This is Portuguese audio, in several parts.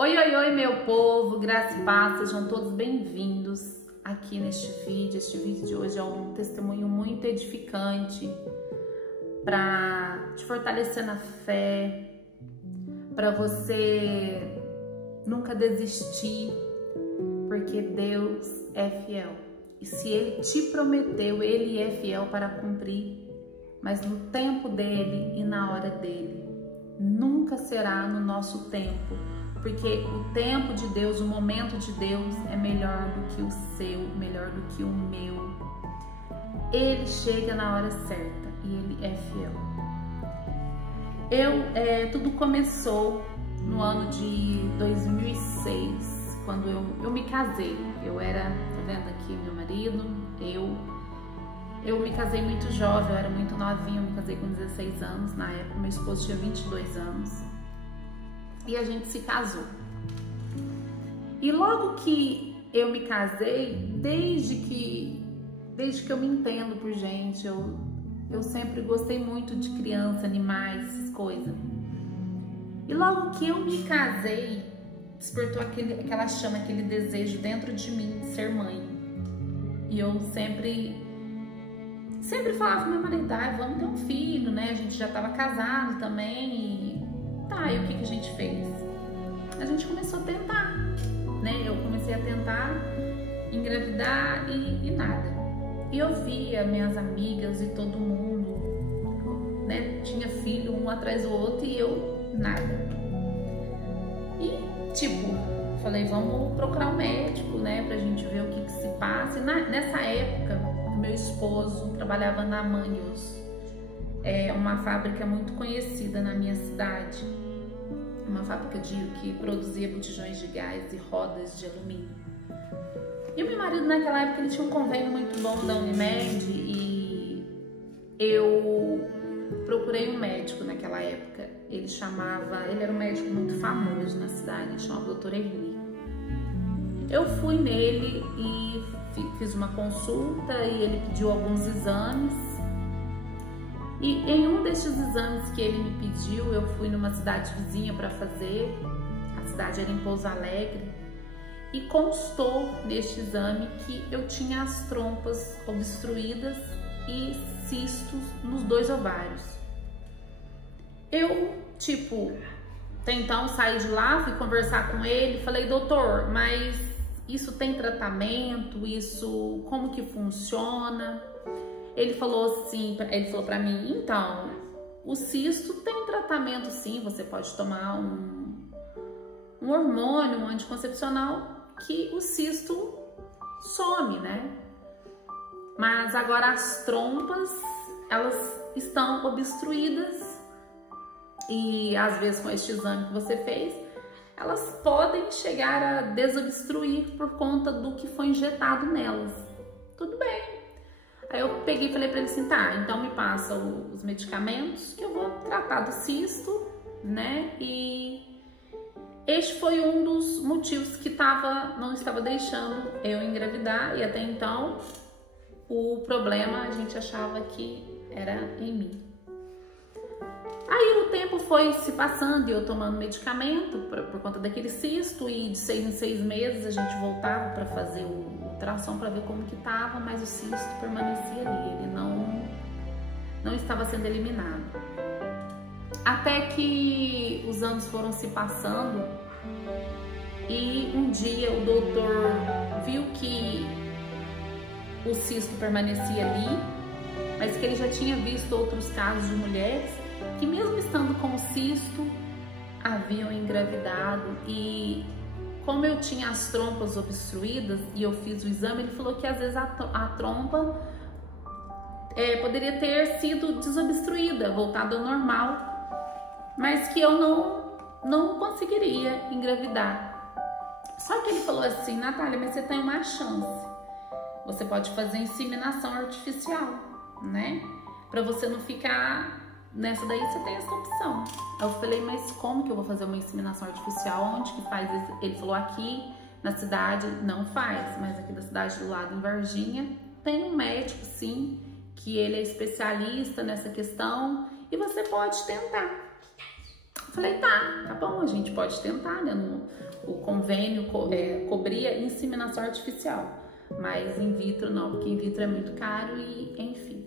Oi, oi, oi, meu povo, graça e paz, sejam todos bem-vindos aqui neste vídeo. Este vídeo de hoje é um testemunho muito edificante para te fortalecer na fé, para você nunca desistir, porque Deus é fiel. E se Ele te prometeu, Ele é fiel para cumprir, mas no tempo dEle e na hora dEle. Nunca será no nosso tempo, porque o tempo de Deus, o momento de Deus é melhor do que o seu, melhor do que o meu. Ele chega na hora certa e Ele é fiel. Tudo começou no ano de 2006, quando eu me casei. Eu era, tá vendo aqui meu marido, eu me casei muito jovem, eu era muito novinha, eu me casei com 16 anos, na época meu esposo tinha 22 anos. E a gente se casou. E logo que eu me casei, desde que eu me entendo por gente, eu sempre gostei muito de criança, animais, essas coisas. E logo que eu me casei, despertou aquela chama, aquele desejo dentro de mim de ser mãe. E eu sempre falava com meu marido, vamos ter um filho, né? A gente já estava casado também. E o que a gente fez? A gente começou a tentar, né? Eu comecei a tentar engravidar e nada. E eu via minhas amigas e todo mundo, né? Tinha filho um atrás do outro e eu nada. E falei, vamos procurar um médico, né? Pra gente ver o que se passa. E nessa época, meu esposo trabalhava na Manhos. É uma fábrica muito conhecida na minha cidade, uma fábrica que produzia botijões de gás e rodas de alumínio. E o meu marido naquela época ele tinha um convênio muito bom da Unimed e eu procurei um médico naquela época. Ele era um médico muito famoso na cidade, ele chamava Dr. Erli. Eu fui nele e fiz uma consulta e ele pediu alguns exames. E em um destes exames que ele me pediu, eu fui numa cidade vizinha para fazer. A cidade era em Pouso Alegre. E constou neste exame que eu tinha as trompas obstruídas e cistos nos 2 ovários. Eu, então saí de lá, fui conversar com ele, falei, doutor, mas isso tem tratamento? Isso, como que funciona? Ele falou pra mim, então, o cisto tem tratamento sim, você pode tomar um hormônio, um anticoncepcional, que o cisto some, né? Mas agora as trompas, elas estão obstruídas e às vezes com este exame que você fez, elas podem chegar a desobstruir por conta do que foi injetado nelas. Tudo bem. Aí eu peguei e falei pra ele assim, então me passa os medicamentos que eu vou tratar do cisto, né? E este foi um dos motivos que não estava deixando eu engravidar, e até então o problema a gente achava que era em mim. Aí o tempo foi se passando e eu tomando medicamento por conta daquele cisto, e de 6 em 6 meses a gente voltava para fazer o ultrassom para ver como que tava, mas o cisto permanecia ali, ele não estava sendo eliminado. Até que os anos foram se passando e um dia o doutor viu que o cisto permanecia ali, mas que ele já tinha visto outros casos de mulheres que mesmo estando com o cisto haviam engravidado. E como eu tinha as trompas obstruídas e eu fiz o exame, ele falou que às vezes a trompa poderia ter sido desobstruída, voltada ao normal, mas que eu não conseguiria engravidar. Só que ele falou assim, Natália, mas você tem uma chance, você pode fazer inseminação artificial, né? Pra você não ficar nessa daí, você tem essa opção. Eu falei, mas como que eu vou fazer uma inseminação artificial? Onde que faz isso? Ele falou, aqui na cidade não faz, mas aqui da cidade do lado, em Varginha, tem um médico, sim, que ele é especialista nessa questão e você pode tentar. Eu falei, tá bom, a gente pode tentar, né? O convênio cobria inseminação artificial, mas in vitro não, porque in vitro é muito caro e enfim.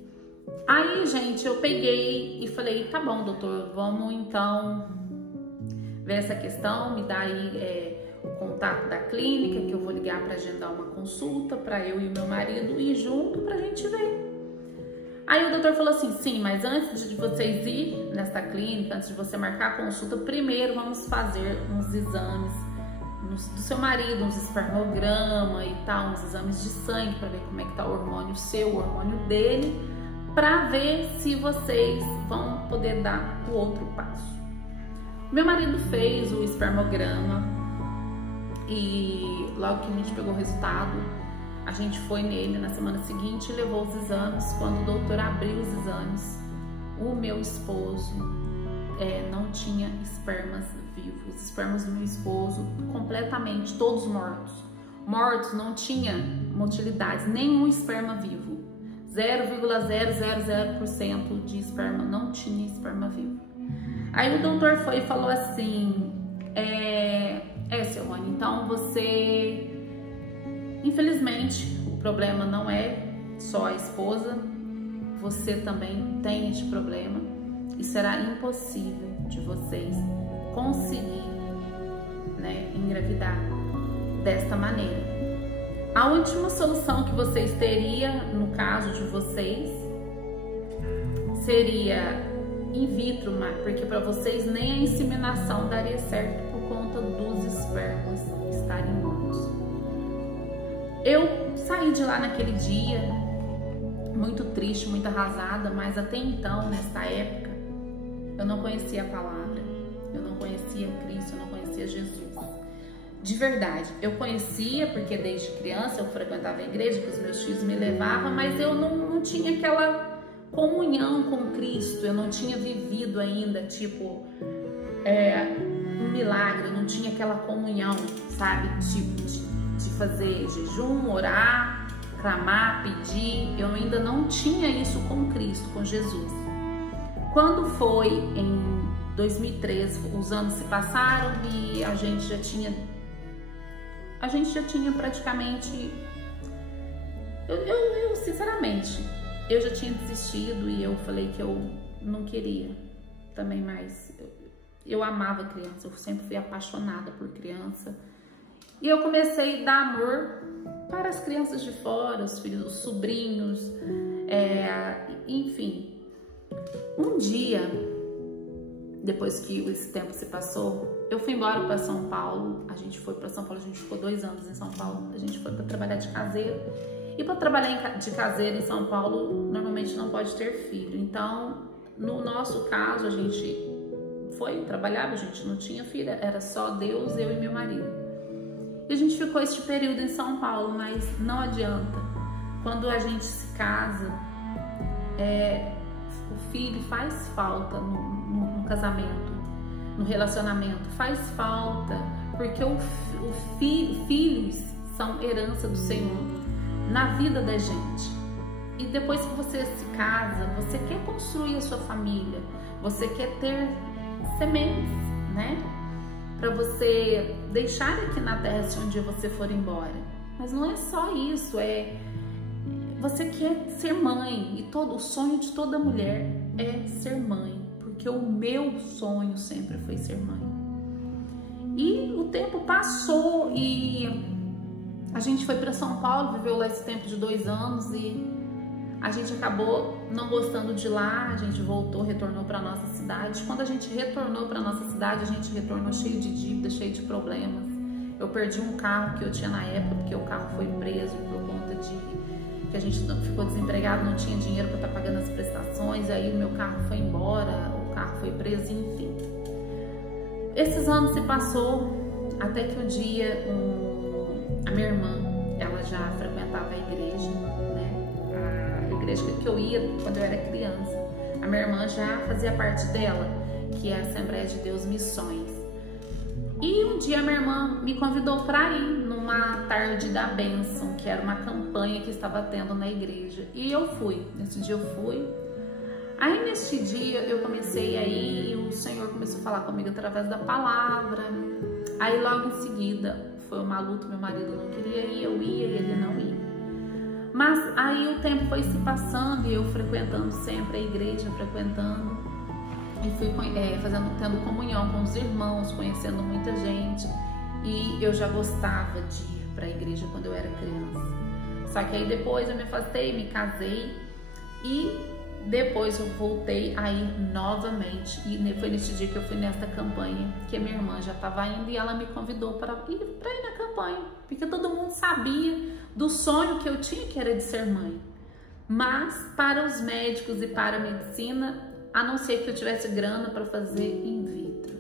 Aí, gente, eu peguei e falei, tá bom, doutor, vamos então ver essa questão, me dá aí o contato da clínica, que eu vou ligar para agendar uma consulta para eu e o meu marido ir junto pra gente ver. Aí o doutor falou assim, sim, mas antes de vocês ir nessa clínica, antes de você marcar a consulta, primeiro vamos fazer uns exames do seu marido, uns espermograma e tal, uns exames de sangue para ver como é que tá o hormônio seu, o hormônio dele, para ver se vocês vão poder dar o outro passo. Meu marido fez o espermograma e logo que a gente pegou o resultado, a gente foi nele na semana seguinte e levou os exames. Quando o doutor abriu os exames, o meu esposo não tinha espermas vivos. Os espermas do meu esposo completamente, todos mortos. Mortos, não tinha motilidades, nenhum esperma vivo. 0,000% de esperma, não tinha esperma vivo. Aí o doutor foi e falou assim, seu Rony, então você, infelizmente, o problema não é só a esposa, você também tem este problema e será impossível de vocês conseguir, né, engravidar desta maneira. A última solução que vocês teriam, no caso de vocês, seria in vitro, porque para vocês nem a inseminação daria certo por conta dos espermas estarem mortos. Eu saí de lá naquele dia muito triste, muito arrasada, mas até então, nessa época, eu não conhecia a palavra, eu não conhecia Cristo, eu não conhecia Jesus. De verdade, eu conhecia porque desde criança eu frequentava a igreja, que os meus tios me levavam, mas eu não tinha aquela comunhão com Cristo, eu não tinha vivido ainda, tipo, um milagre, eu não tinha aquela comunhão, sabe, tipo, de fazer jejum, orar, clamar, pedir, eu ainda não tinha isso com Cristo, com Jesus. Quando foi em 2013, os anos se passaram e a gente já tinha praticamente, eu sinceramente, eu já tinha desistido e eu falei que eu não queria também mais. Eu amava criança, eu sempre fui apaixonada por criança. E eu comecei a dar amor para as crianças de fora, os filhos, os sobrinhos, enfim. Um dia, depois que esse tempo se passou, eu fui embora para São Paulo. A gente foi para São Paulo, a gente ficou 2 anos em São Paulo. A gente foi para trabalhar de caseiro. E para trabalhar de caseiro em São Paulo, normalmente não pode ter filho. Então, no nosso caso, a gente foi trabalhar, a gente não tinha filho, era só Deus, eu e meu marido. E a gente ficou este período em São Paulo, mas não adianta. Quando a gente se casa, o filho faz falta no casamento, no relacionamento, faz falta, porque filhos são herança do Senhor na vida da gente. E depois que você se casa, você quer construir a sua família, você quer ter sementes, né? Para você deixar aqui na terra se um dia você for embora. Mas não é só isso, você quer ser mãe, e o sonho de toda mulher é ser mãe, porque o meu sonho sempre foi ser mãe. E o tempo passou e a gente foi para São Paulo, viveu lá esse tempo de 2 anos e a gente acabou não gostando de lá, a gente retornou para nossa cidade. Quando a gente retornou para nossa cidade, a gente retornou cheio de dívidas, cheio de problemas. Eu perdi um carro que eu tinha na época, porque o carro foi preso por conta de que a gente ficou desempregado, não tinha dinheiro para estar pagando as prestações, aí o meu carro foi embora, o carro foi preso, enfim. Esses anos se passou, até que um dia a minha irmã, ela já frequentava a igreja, né? A igreja que eu ia quando eu era criança. A minha irmã já fazia parte dela, que é a Assembleia de Deus Missões. E um dia minha irmã me convidou para ir numa tarde da bênção, que era uma campanha que estava tendo na igreja. E eu fui, nesse dia eu fui. Aí neste dia eu comecei aí, o Senhor começou a falar comigo através da palavra. Aí logo em seguida foi uma luta, meu marido não queria ir, eu ia e ele não ia. Mas aí o tempo foi se passando e eu frequentando sempre a igreja, e fui tendo comunhão com os irmãos, conhecendo muita gente. E eu já gostava de ir para a igreja quando eu era criança. Só que aí depois eu me afastei, me casei e depois eu voltei a ir novamente. E foi nesse dia que eu fui nesta campanha que a minha irmã já estava indo e ela me convidou para ir na campanha. Porque todo mundo sabia do sonho que eu tinha, que era de ser mãe. Mas para os médicos e para a medicina, a não ser que eu tivesse grana para fazer in vitro.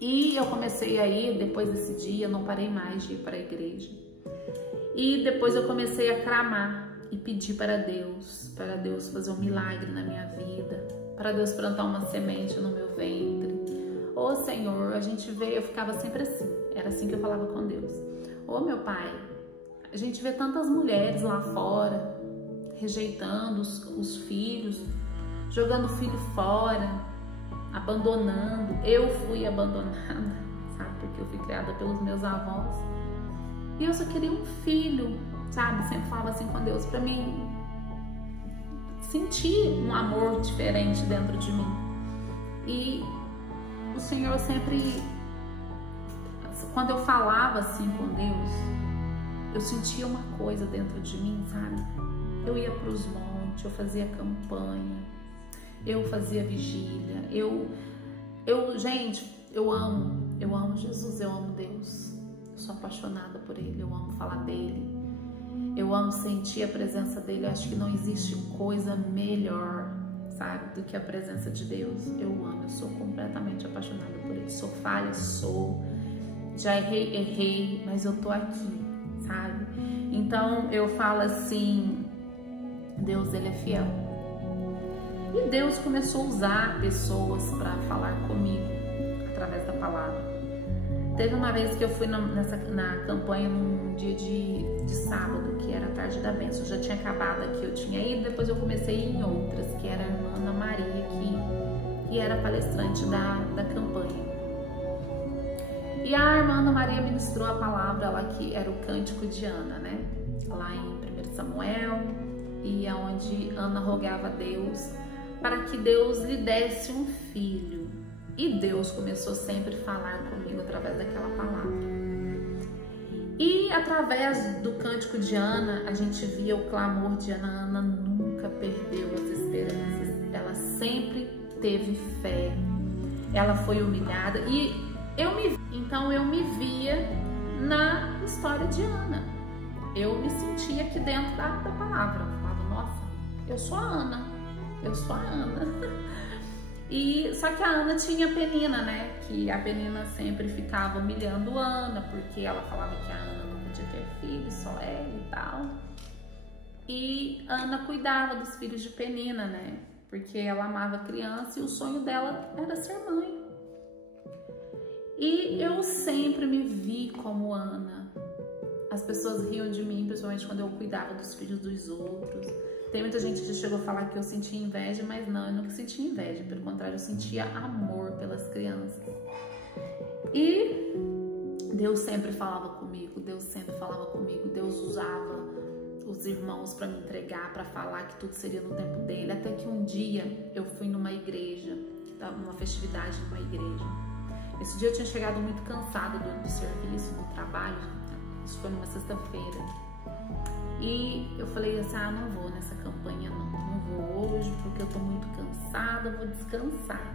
E eu comecei a ir, depois desse dia, não parei mais de ir para a igreja. E depois eu comecei a clamar e pedir para Deus fazer um milagre na minha vida, para Deus plantar uma semente no meu ventre. Ô Senhor, a gente vê, eu ficava sempre assim, era assim que eu falava com Deus. Ô meu Pai, a gente vê tantas mulheres lá fora, rejeitando os filhos, jogando o filho fora, abandonando. Eu fui abandonada, sabe? Porque eu fui criada pelos meus avós. E eu só queria um filho, sabe? Sempre falava assim com Deus pra mim sentir um amor diferente dentro de mim. E o Senhor sempre, quando eu falava assim com Deus, eu sentia uma coisa dentro de mim, sabe? Eu ia pros montes, eu fazia campanha, eu fazia vigília, gente, eu amo Jesus, eu amo Deus, eu sou apaixonada por Ele, eu amo falar dEle, eu amo sentir a presença dEle, eu acho que não existe coisa melhor, sabe, do que a presença de Deus. Eu amo, eu sou completamente apaixonada por Ele, sou falha, já errei, mas eu tô aqui, sabe? Então eu falo assim, Deus, Ele é fiel. E Deus começou a usar pessoas para falar comigo através da palavra. Teve uma vez que eu fui na campanha num dia de sábado, que era a tarde da bênção. Eu já tinha acabado aqui, eu tinha ido, depois eu comecei a ir em outras, que era a irmã Ana Maria, que era palestrante da campanha. E a irmã Ana Maria ministrou a palavra lá, que era o cântico de Ana, né? Lá em 1 Samuel, e onde Ana rogava a Deus para que Deus lhe desse um filho. E Deus começou sempre a falar comigo através daquela palavra. E através do cântico de Ana, a gente via o clamor de Ana. Ana nunca perdeu as esperanças. Ela sempre teve fé. Ela foi humilhada. E então eu me via na história de Ana. Eu me sentia aqui dentro da palavra. Eu falava, nossa, eu sou a Ana. Eu sou a Ana. Só que a Ana tinha a Penina, né? Que a Penina sempre ficava humilhando a Ana, porque ela falava que a Ana não podia ter filho, só ela e tal. E Ana cuidava dos filhos de Penina, né? Porque ela amava a criança e o sonho dela era ser mãe. E eu sempre me vi como Ana. As pessoas riam de mim, principalmente quando eu cuidava dos filhos dos outros. Tem muita gente que já chegou a falar que eu sentia inveja, mas não, eu nunca sentia inveja. Pelo contrário, eu sentia amor pelas crianças. E Deus sempre falava comigo, Deus usava os irmãos para me entregar, para falar que tudo seria no tempo dele. Até que um dia eu fui numa igreja, que estava numa festividade numa igreja. Esse dia eu tinha chegado muito cansada do serviço, do trabalho. Isso foi numa sexta-feira. E eu falei assim, não vou nessa campanha não vou hoje porque eu tô muito cansada, vou descansar.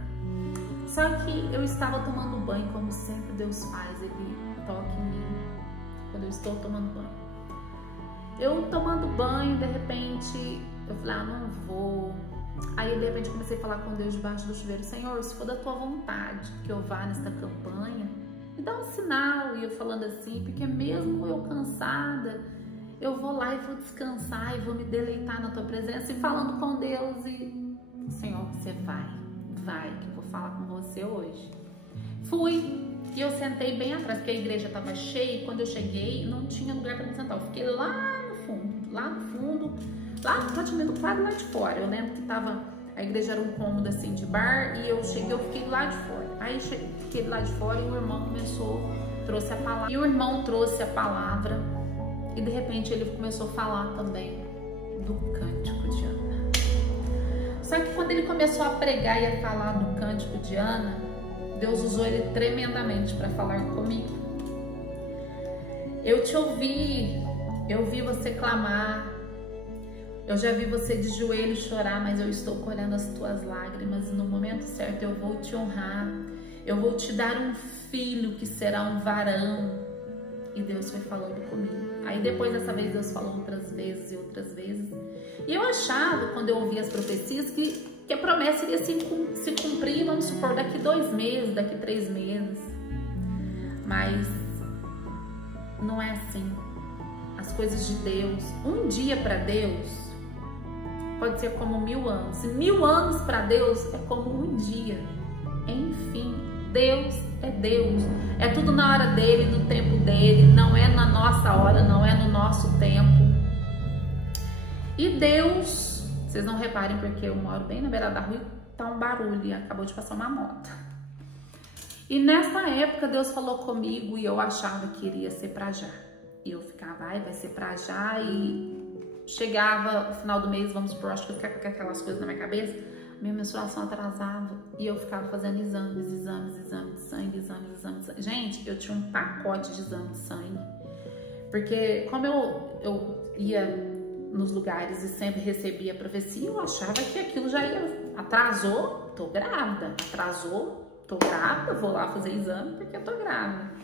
Só que eu estava tomando banho, como sempre Deus faz, Ele toca em mim quando eu estou tomando banho. Eu tomando banho, de repente, eu falei, não vou. Aí de repente eu comecei a falar com Deus debaixo do chuveiro, Senhor, se for da tua vontade que eu vá nesta campanha, me dá um sinal. E eu falando assim, porque mesmo eu cansada, eu vou lá e vou descansar e vou me deleitar na tua presença, e falando com Deus, e Senhor, você vai, que eu vou falar com você hoje. Fui, e eu sentei bem atrás, porque a igreja estava cheia, e quando eu cheguei, não tinha lugar para me sentar, eu fiquei lá no fundo, lá praticamente quase lá de fora. Eu lembro que A igreja era um cômodo assim de bar e eu fiquei lá de fora. Aí fiquei lá de fora e o irmão trouxe a palavra. E o irmão trouxe a palavra e de repente ele começou a falar também do cântico de Ana. Só que quando ele começou a pregar e a falar do cântico de Ana, Deus usou ele tremendamente para falar comigo. Eu te ouvi, eu vi você clamar, eu já vi você de joelhos chorar, mas eu estou colhendo as tuas lágrimas e no momento certo eu vou te honrar, eu vou te dar um filho que será um varão. E Deus foi falando comigo. Aí depois dessa vez Deus falou outras vezes e outras vezes. E eu achava, quando eu ouvia as profecias, que a promessa iria se cumprir, vamos supor, daqui 2 meses, daqui 3 meses. Mas não é assim. As coisas de Deus, um dia para Deus pode ser como 1000 anos. E 1000 anos para Deus é como um dia. Enfim, Deus é Deus. É tudo na hora dele, no tempo dele. Não é na nossa hora, não é no nosso tempo. E Deus, vocês não reparem porque eu moro bem na beira da rua e tá um barulho e acabou de passar uma moto. E nessa época Deus falou comigo e eu achava que iria ser pra já. E eu ficava, vai ser pra já, e chegava o final do mês, vamos supor, acho que eu ficava com aquelas coisas na minha cabeça, minha menstruação atrasava e eu ficava fazendo exames de sangue, exames de sangue. Gente, eu tinha um pacote de exame de sangue, porque como eu ia nos lugares e sempre recebia profecia, eu achava que aquilo já ia, atrasou, tô grávida, atrasou, tô grávida, vou lá fazer exame porque eu tô grávida.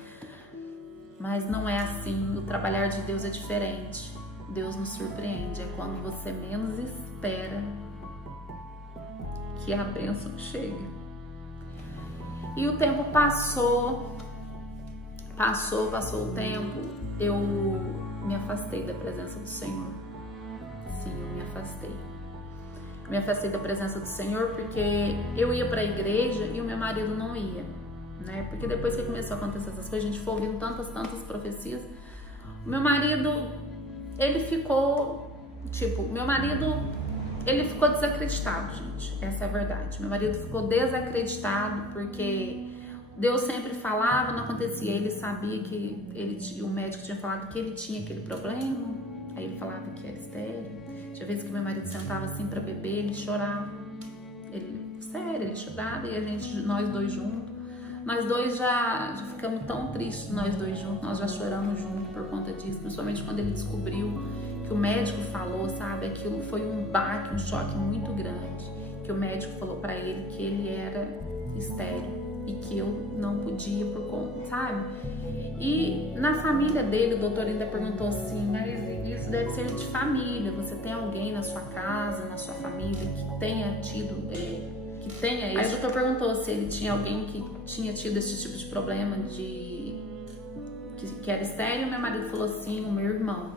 Mas não é assim, o trabalhar de Deus é diferente. Deus nos surpreende, é quando você menos espera que a bênção chega. E o tempo passou o tempo, eu me afastei da presença do Senhor. Sim, eu me afastei. Me afastei da presença do Senhor porque eu ia para a igreja e o meu marido não ia. Né? Porque depois que começou a acontecer essas coisas, a gente foi ouvindo tantas profecias. O meu marido, ele ficou, ele ficou desacreditado, gente. Essa é a verdade. Meu marido ficou desacreditado porque Deus sempre falava, não acontecia. Ele sabia que o médico tinha falado que ele tinha aquele problema. Aí ele falava que era estéril. Tinha vezes que meu marido sentava assim para beber, ele chorava. Ele chorava e nós dois juntos. Nós dois já ficamos tão tristes, nós dois juntos, nós já choramos juntos por conta disso, principalmente quando ele descobriu que o médico falou, sabe, aquilo foi um baque, um choque muito grande, que o médico falou pra ele que ele era estéril e que eu não podia por conta, sabe? E na família dele, o doutor ainda perguntou assim, mas isso deve ser de família, você tem alguém na sua casa, na sua família que tenha tido... Aí o doutor perguntou se ele tinha alguém que tinha tido esse tipo de problema que era estéril. Meu marido falou assim, o meu irmão.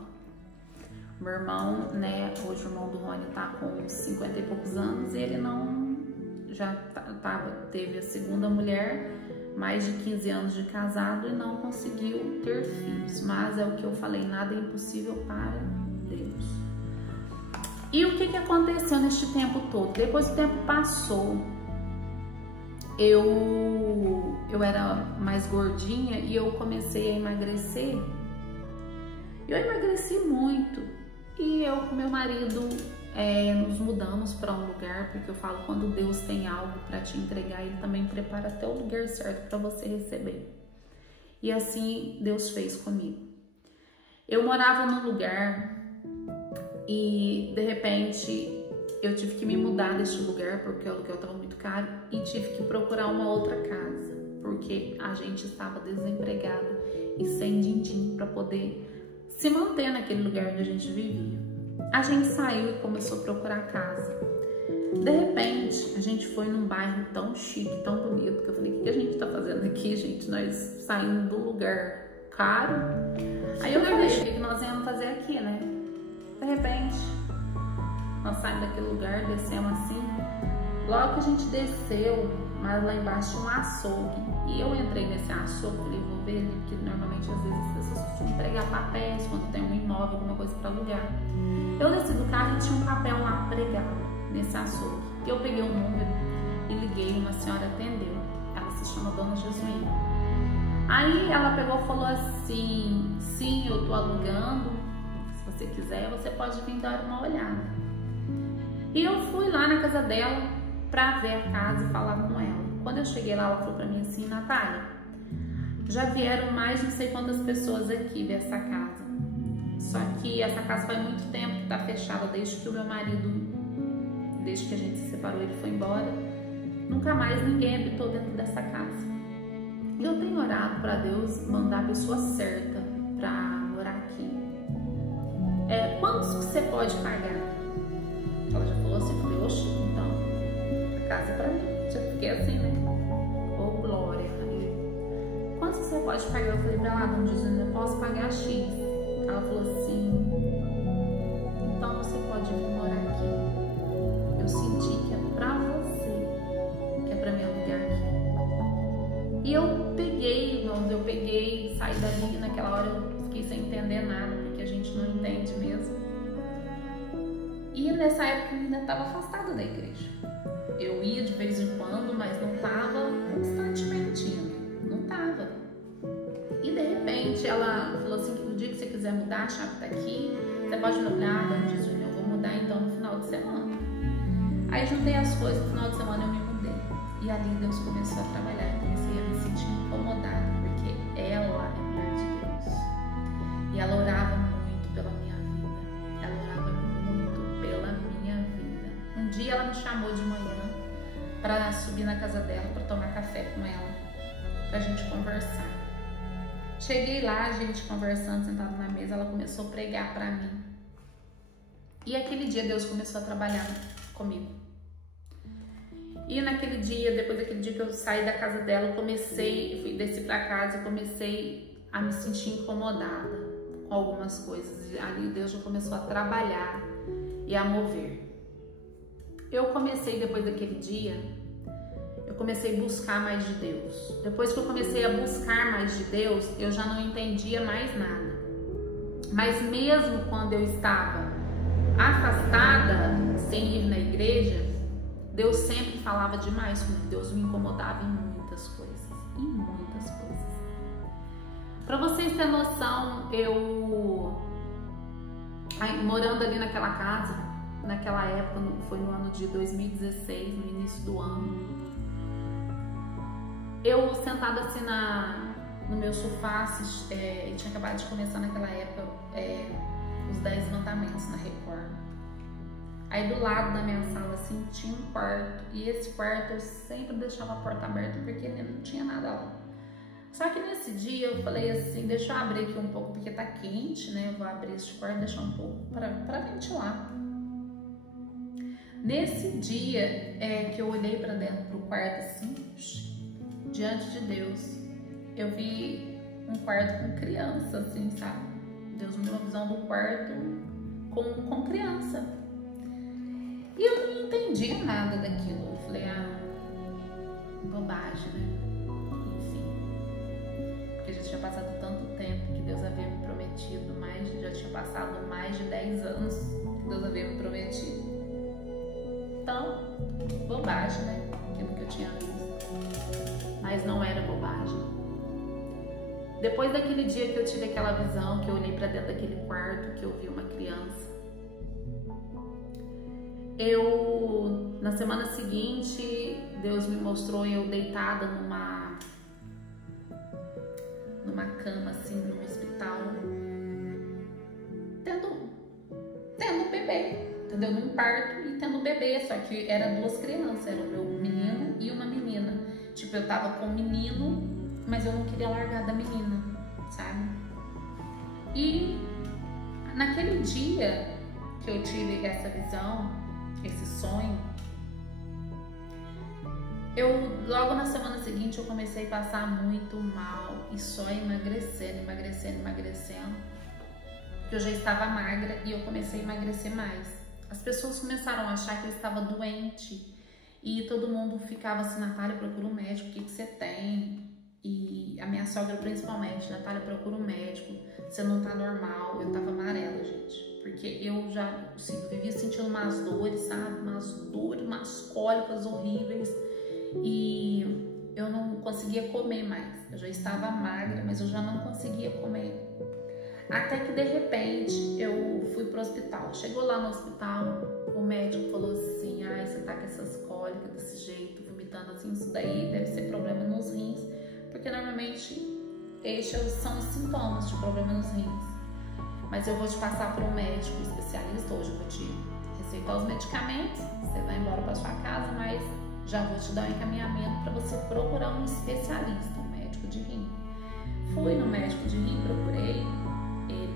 O meu irmão, né, hoje o irmão do Rony tá com 50 e poucos anos e ele teve a segunda mulher, mais de 15 anos de casado e não conseguiu ter filhos. Mas é o que eu falei, nada é impossível para Deus. E o que aconteceu neste tempo todo? Depois que o tempo passou, eu era mais gordinha e eu comecei a emagrecer. Eu emagreci muito e eu com meu marido nos mudamos para um lugar, porque eu falo, quando Deus tem algo para te entregar, Ele também prepara até o lugar certo para você receber. E assim Deus fez comigo. Eu morava num lugar e de repente eu tive que me mudar deste lugar porque o aluguel estava muito caro e tive que procurar uma outra casa porque a gente estava desempregado e sem din-din para poder se manter naquele lugar onde a gente vivia. A gente saiu e começou a procurar casa. De repente a gente foi num bairro tão chique, tão bonito, que eu falei, o que a gente tá fazendo aqui, gente? Nós saímos do lugar caro. Aí eu falei, o que nós íamos fazer aqui, né? De repente, nós saímos daquele lugar, descemos assim. Logo que a gente desceu, mas lá embaixo tinha um açougue. E eu entrei nesse açougue, falei, vou ver, porque normalmente às vezes as pessoas costumam entregar papéis quando tem um imóvel, alguma coisa para alugar. Eu desci do carro e tinha um papel lá pregado nesse açougue. Eu peguei um número e liguei, uma senhora atendeu. Ela se chama Dona Jesuína. Aí ela pegou e falou assim: sim, eu tô alugando, se você quiser, você pode vir dar uma olhada. E eu fui lá na casa dela pra ver a casa e falar com ela. Quando eu cheguei lá, ela falou pra mim assim: Natália, já vieram mais não sei quantas pessoas aqui ver essa casa. Só que essa casa faz muito tempo que tá fechada, desde que o meu marido, desde que a gente se separou, ele foi embora. Nunca mais ninguém habitou dentro dessa casa. E eu tenho orado para Deus mandar a pessoa certa para morar aqui. Quantos que você pode pagar? Ela já falou assim, falei, oxe, então, a casa é para mim. Já fiquei assim, né? Oh, glória. Quantos que você pode pagar? Eu falei para ela, Dona Jesuína, eu posso pagar X. Ela falou assim, então você pode vir morar aqui. Eu senti que é pra você, que é pra me alugar aqui. E eu peguei, irmãos, saí dali, naquela hora eu fiquei sem entender nada, porque a gente não entende mesmo. E nessa época eu ainda estava afastada da igreja. Eu ia de vez em quando, mas não estava constantemente indo, não estava. E de repente ela falou assim, que no dia que você quiser mudar, a chave tá aqui, você pode me olhar, Dona Jesuína, eu vou mudar então no final de semana. Aí juntei as coisas, no final de semana eu me mudei. E ali Deus começou a trabalhar, eu comecei a me sentir incomodada, porque ela é mulher de Deus. E ela orava muito pela minha vida, ela orava muito pela minha vida. Um dia ela me chamou de manhã para subir na casa dela, para tomar café com ela, pra gente conversar. Cheguei lá, a gente conversando, sentado na mesa, ela começou a pregar para mim. E aquele dia Deus começou a trabalhar comigo. E naquele dia, depois daquele dia que eu saí da casa dela, eu desci para casa e comecei a me sentir incomodada com algumas coisas. Ali Deus já começou a trabalhar e a mover. Eu comecei, depois daquele dia, eu comecei a buscar mais de Deus. Depois que eu comecei a buscar mais de Deus, eu já não entendia mais nada. Mas mesmo quando eu estava afastada, sem ir na igreja, Deus sempre falava demais comigo. Deus me incomodava em muitas coisas. Em muitas coisas. Para vocês terem noção, eu morando ali naquela casa, naquela época, foi no ano de 2016, no início do ano, eu sentada assim no meu sofá, tinha acabado de começar naquela época os 10 mandamentos na Record. Aí do lado da minha sala assim tinha um quarto, e esse quarto eu sempre deixava a porta aberta porque não tinha nada lá. Só que nesse dia eu falei assim, deixa eu abrir aqui um pouco porque tá quente, né? Eu vou abrir esse quarto e deixar um pouco para ventilar. Nesse dia que eu olhei para dentro do quarto assim, diante de Deus, eu vi um quarto com criança, assim, sabe? Deus me deu uma visão do quarto com criança. E eu não entendia nada daquilo. Eu falei, bobagem, né? Enfim. Porque já tinha passado tanto tempo que Deus havia me prometido, já tinha passado mais de 10 anos que Deus havia me prometido. Então, bobagem, né? Aquilo que eu tinha visto. Mas não era bobagem. Depois daquele dia que eu tive aquela visão, que eu olhei para dentro daquele quarto, que eu vi uma criança, na semana seguinte, Deus me mostrou eu deitada numa cama, assim, num hospital, tendo um bebê, entendeu? Num parto e tendo um bebê, só que eram 2 crianças, era o meu menino e uma menina. Tipo, eu tava com o menino, mas eu não queria largar da menina, sabe? E naquele dia que eu tive essa visão, esse sonho, logo na semana seguinte eu comecei a passar muito mal e só emagrecendo, porque eu já estava magra e eu comecei a emagrecer mais. As pessoas começaram a achar que eu estava doente e todo mundo ficava assim, Natália, procura um médico, o que você tem? E a minha sogra principalmente, Natália, procura um médico, você não tá normal. Eu tava amarela, gente. porque eu já vivia sentindo umas dores, sabe? Umas dores, umas cólicas horríveis e eu não conseguia comer mais. Eu já estava magra, mas eu já não conseguia comer. Até que de repente eu fui pro hospital. Chegou lá no hospital, o médico falou assim: ai, você tá com essas cólicas desse jeito, vomitando assim, isso daí deve ser problema nos rins, porque normalmente estes são os sintomas de problema nos rins. Mas eu vou te passar para um médico especialista, hoje eu vou te receitar os medicamentos, você vai embora para sua casa, mas já vou te dar um encaminhamento para você procurar um especialista, um médico de rim. Fui no médico de rim, procurei, ele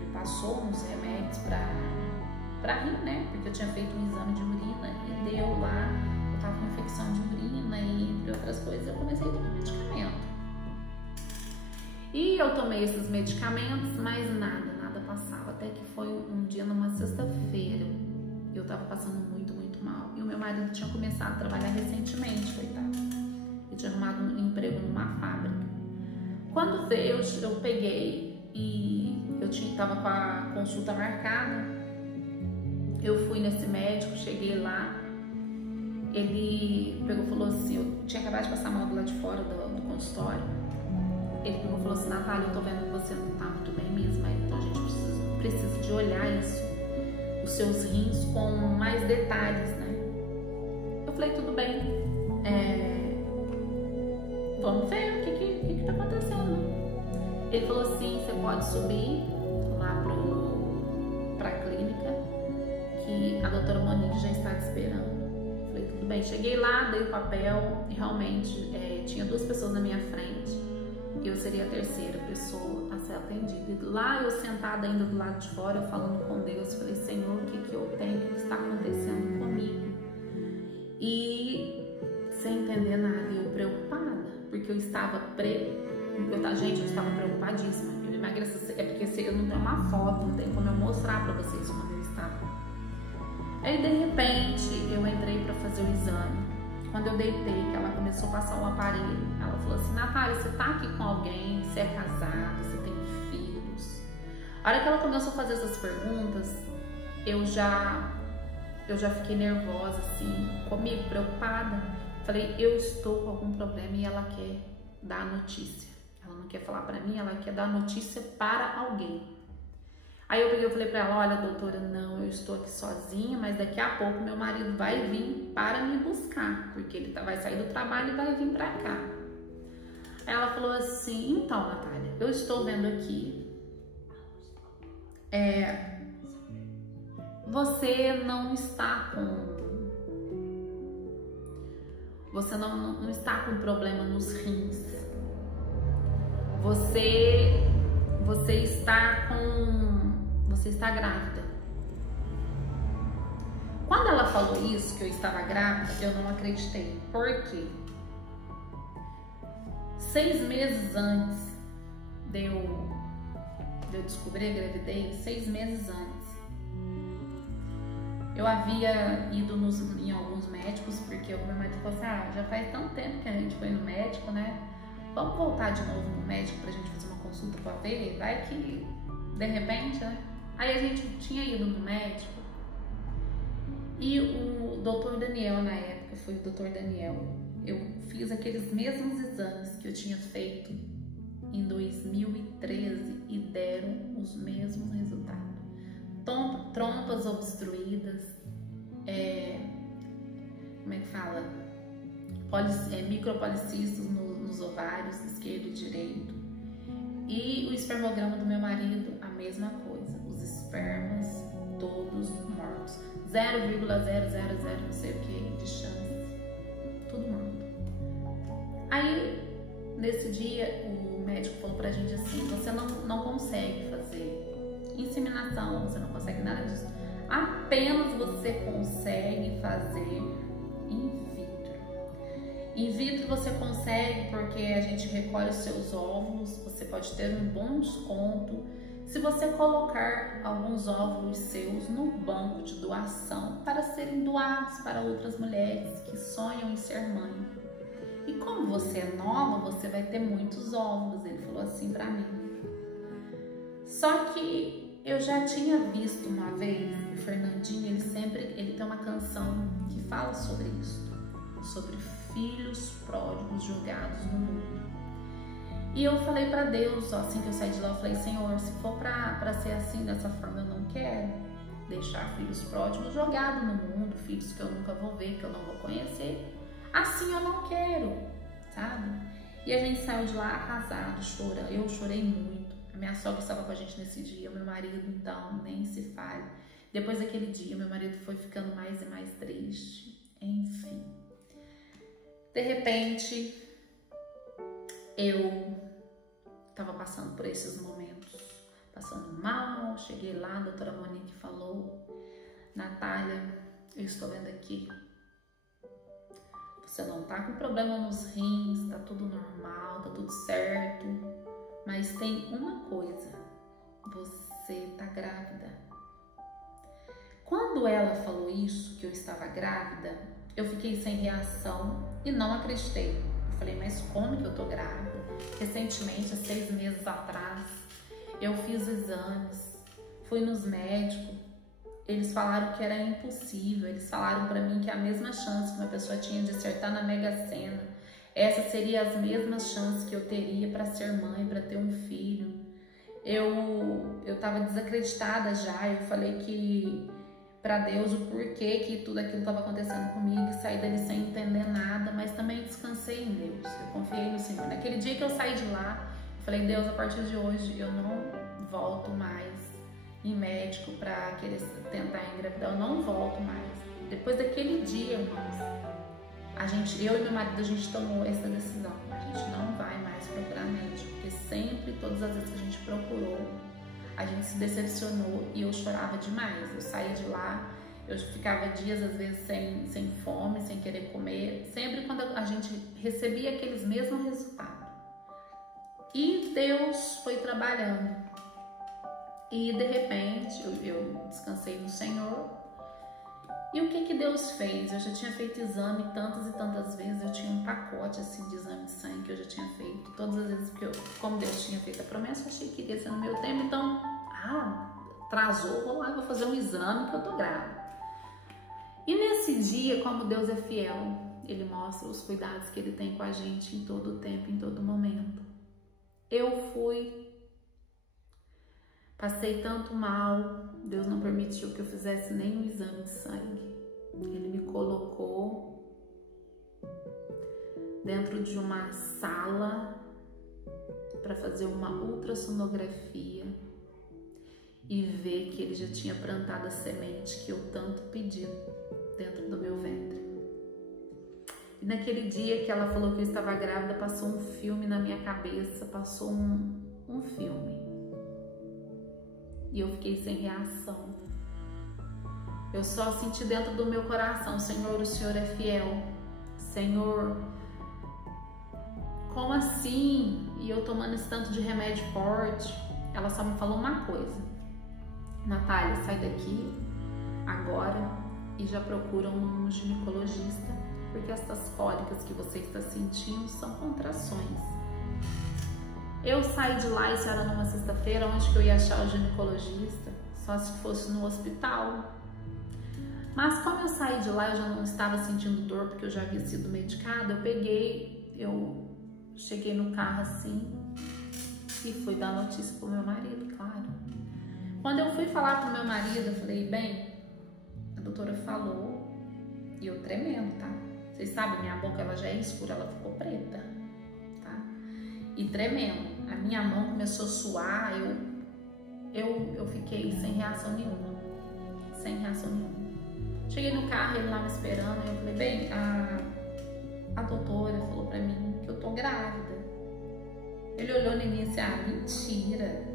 me passou uns remédios para rim, né? Porque eu tinha feito um exame de urina e deu lá, eu tava com infecção de urina e entre outras coisas, eu comecei a tomar medicamento. E eu tomei esses medicamentos, mas nada passava. Até que foi um dia, numa sexta-feira, eu tava passando muito mal. E o meu marido tinha começado a trabalhar recentemente, coitado. Ele tinha arrumado um emprego numa fábrica. Quando veio, eu peguei e eu tava com a consulta marcada. Eu fui nesse médico, cheguei lá. Ele pegou e falou assim, eu tinha acabado de passar mal do lado de fora do consultório. Ele pegou e falou assim: Natália, eu tô vendo que você não tá muito bem mesmo, então a gente precisa de olhar isso, os seus rins com mais detalhes, né? Eu falei: tudo bem, vamos ver o que tá acontecendo. Ele falou assim: você pode subir lá pra clínica, que a doutora Monique já está te esperando. Eu falei: tudo bem. Cheguei lá, dei o papel e realmente tinha 2 pessoas na minha frente. Eu seria a terceira pessoa a ser atendida. E lá eu sentada ainda do lado de fora, eu falando com Deus, falei: Senhor, o que eu tenho? O que está acontecendo comigo? E sem entender nada, eu preocupada, porque eu estava gente, eu estava preocupadíssima. Eu emagreci, é porque eu não tenho uma foto, não tem como eu mostrar para vocês como eu estava. Aí de repente eu entrei para fazer o exame. Quando eu deitei, que ela começou a passar o aparelho, ela falou assim: Natália, você tá aqui com alguém? Você é casada? Você tem filhos? A hora que ela começou a fazer essas perguntas, eu já fiquei nervosa, assim, comigo, preocupada. Falei: eu estou com algum problema e ela quer dar a notícia. Ela não quer falar pra mim, ela quer dar a notícia para alguém. Aí eu peguei e falei pra ela: olha, doutora, não, eu estou aqui sozinha, mas daqui a pouco meu marido vai vir para me buscar, porque ele vai sair do trabalho e vai vir pra cá. Aí ela falou assim: então, Natália, eu estou vendo aqui, você não está com problema nos rins, você está grávida. Quando ela falou isso, que eu estava grávida, eu não acreditei. Por quê? 6 meses antes de eu descobrir a gravidez, 6 meses antes, eu havia ido em alguns médicos, porque o meu marido falou assim: já faz tanto tempo que a gente foi no médico, né? Vamos voltar de novo no médico pra gente fazer uma consulta pra ver, vai que de repente, né? Aí a gente tinha ido no médico e o doutor Daniel, na época, foi o doutor Daniel, eu fiz aqueles mesmos exames que eu tinha feito em 2013 e deram os mesmos resultados. Trompas obstruídas, como é que fala? Micropolicistos nos ovários esquerdo e direito. E o espermograma do meu marido, a mesma coisa. Os espermas todos mortos. 0,000 não sei o que de chance. Tudo morto. Aí, nesse dia, o médico falou pra gente assim: você não consegue fazer inseminação, você não consegue nada disso. Apenas você consegue fazer in vitro. In vitro você consegue porque a gente recolhe os seus óvulos, você pode ter um bom desconto se você colocar alguns óvulos seus no banco de doação para serem doados para outras mulheres que sonham em ser mãe. E como você é nova, você vai ter muitos óvulos, ele falou assim pra mim. Só que Eu já tinha visto uma vez, o Fernandinho, ele tem uma canção que fala sobre isso, sobre filhos pródigos jogados no mundo. E eu falei para Deus, ó, assim que eu saí de lá, eu falei, Senhor, se for para ser assim, dessa forma, eu não quero deixar filhos pródigos jogados no mundo, filhos que eu nunca vou ver, que eu não vou conhecer. Assim eu não quero, sabe? E a gente saiu de lá arrasado, chorando. Eu chorei muito. A minha sogra estava com a gente nesse dia, meu marido, então, nem se fale. Depois daquele dia, meu marido foi ficando mais e mais triste. Enfim. De repente, eu estava passando por esses momentos, passando mal. Cheguei lá, a doutora Monique falou, Natália, eu estou vendo aqui, você não tá com problema nos rins, tá tudo normal, tá tudo certo, mas tem uma coisa, você tá grávida. Quando ela falou isso, que eu estava grávida, eu fiquei sem reação e não acreditei. Eu falei, mas como que eu tô grávida? Recentemente, há 6 meses atrás, eu fiz exames, fui nos médicos, eles falaram que era impossível, eles falaram pra mim que a mesma chance que uma pessoa tinha de acertar na Mega Sena, essa seria as mesmas chances que eu teria para ser mãe, para ter um filho. Eu tava desacreditada já, eu falei que para Deus o porquê que tudo aquilo estava acontecendo comigo, saí dali sem entender nada, mas também descansei em Deus, eu confiei no Senhor. Naquele dia que eu saí de lá, eu falei, Deus, a partir de hoje eu não volto mais em médico para querer tentar engravidar, eu não volto mais. Depois daquele dia, irmãos, eu e meu marido, a gente tomou essa decisão, a gente não vai mais procurar médico, porque sempre, todas as vezes que a gente procurou, a gente se decepcionou e eu chorava demais. Eu saí de lá, eu ficava dias às vezes sem fome, sem querer comer, sempre quando a gente recebia aqueles mesmos resultados. E Deus foi trabalhando. E de repente eu descansei no Senhor. E o que Deus fez? Eu já tinha feito exame tantas e tantas vezes, eu tinha um pacote assim de exame de sangue que eu já tinha feito. Todas as vezes que como Deus tinha feito a promessa, eu achei que iria ser no meu tempo, então, atrasou, vou lá, vou fazer um exame que eu tô grávida. E nesse dia, como Deus é fiel, Ele mostra os cuidados que Ele tem com a gente em todo o tempo, em todo momento. Eu passei tanto mal, Deus não permitiu que eu fizesse nenhum exame de sangue. Ele me colocou dentro de uma sala para fazer uma ultrassonografia e ver que Ele já tinha plantado a semente que eu tanto pedi dentro do meu ventre. E naquele dia que ela falou que eu estava grávida, passou um filme na minha cabeça, passou um filme. E eu fiquei sem reação. Eu só senti dentro do meu coração, Senhor, o Senhor é fiel. Senhor, como assim? E eu tomando esse tanto de remédio forte. Ela só me falou uma coisa. Natália, sai daqui agora e já procura um ginecologista, porque essas cólicas que você está sentindo são contrações. Eu saí de lá, isso era numa sexta-feira, onde que eu ia achar o ginecologista? Só se fosse no hospital. Mas como eu saí de lá, eu já não estava sentindo dor, porque eu já havia sido medicada, eu cheguei no carro assim e fui dar notícia pro meu marido, claro. Quando eu fui falar pro meu marido, eu falei, bem, a doutora falou, e eu tremendo, tá? Vocês sabem, minha boca ela já é escura, ela ficou preta, tá? E tremendo. A minha mão começou a suar, eu fiquei sem reação nenhuma. Sem reação nenhuma. Cheguei no carro, ele lá me esperando, e eu falei, bem, a doutora falou pra mim que eu tô grávida. Ele olhou em mim e disse, mentira.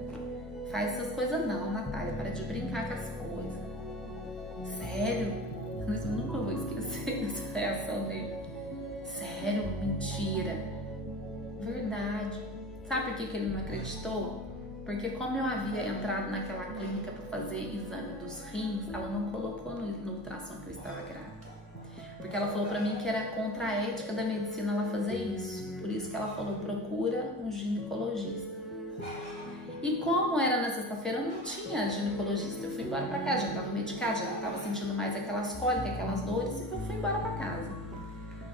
Faz essas coisas não, Natália, para de brincar com as coisas. Sério? Mas eu nunca vou esquecer essa reação dele. Sério? Mentira. Verdade. Sabe por que ele não acreditou? Porque como eu havia entrado naquela clínica para fazer exame dos rins, ela não colocou no ultrassom que eu estava grávida. Porque ela falou para mim que era contra a ética da medicina ela fazer isso. Por isso que ela falou, procura um ginecologista. E como era na sexta-feira, eu não tinha ginecologista. Eu fui embora pra casa, já estava medicada, já estava sentindo mais aquelas cólicas, aquelas dores, e eu fui embora pra casa.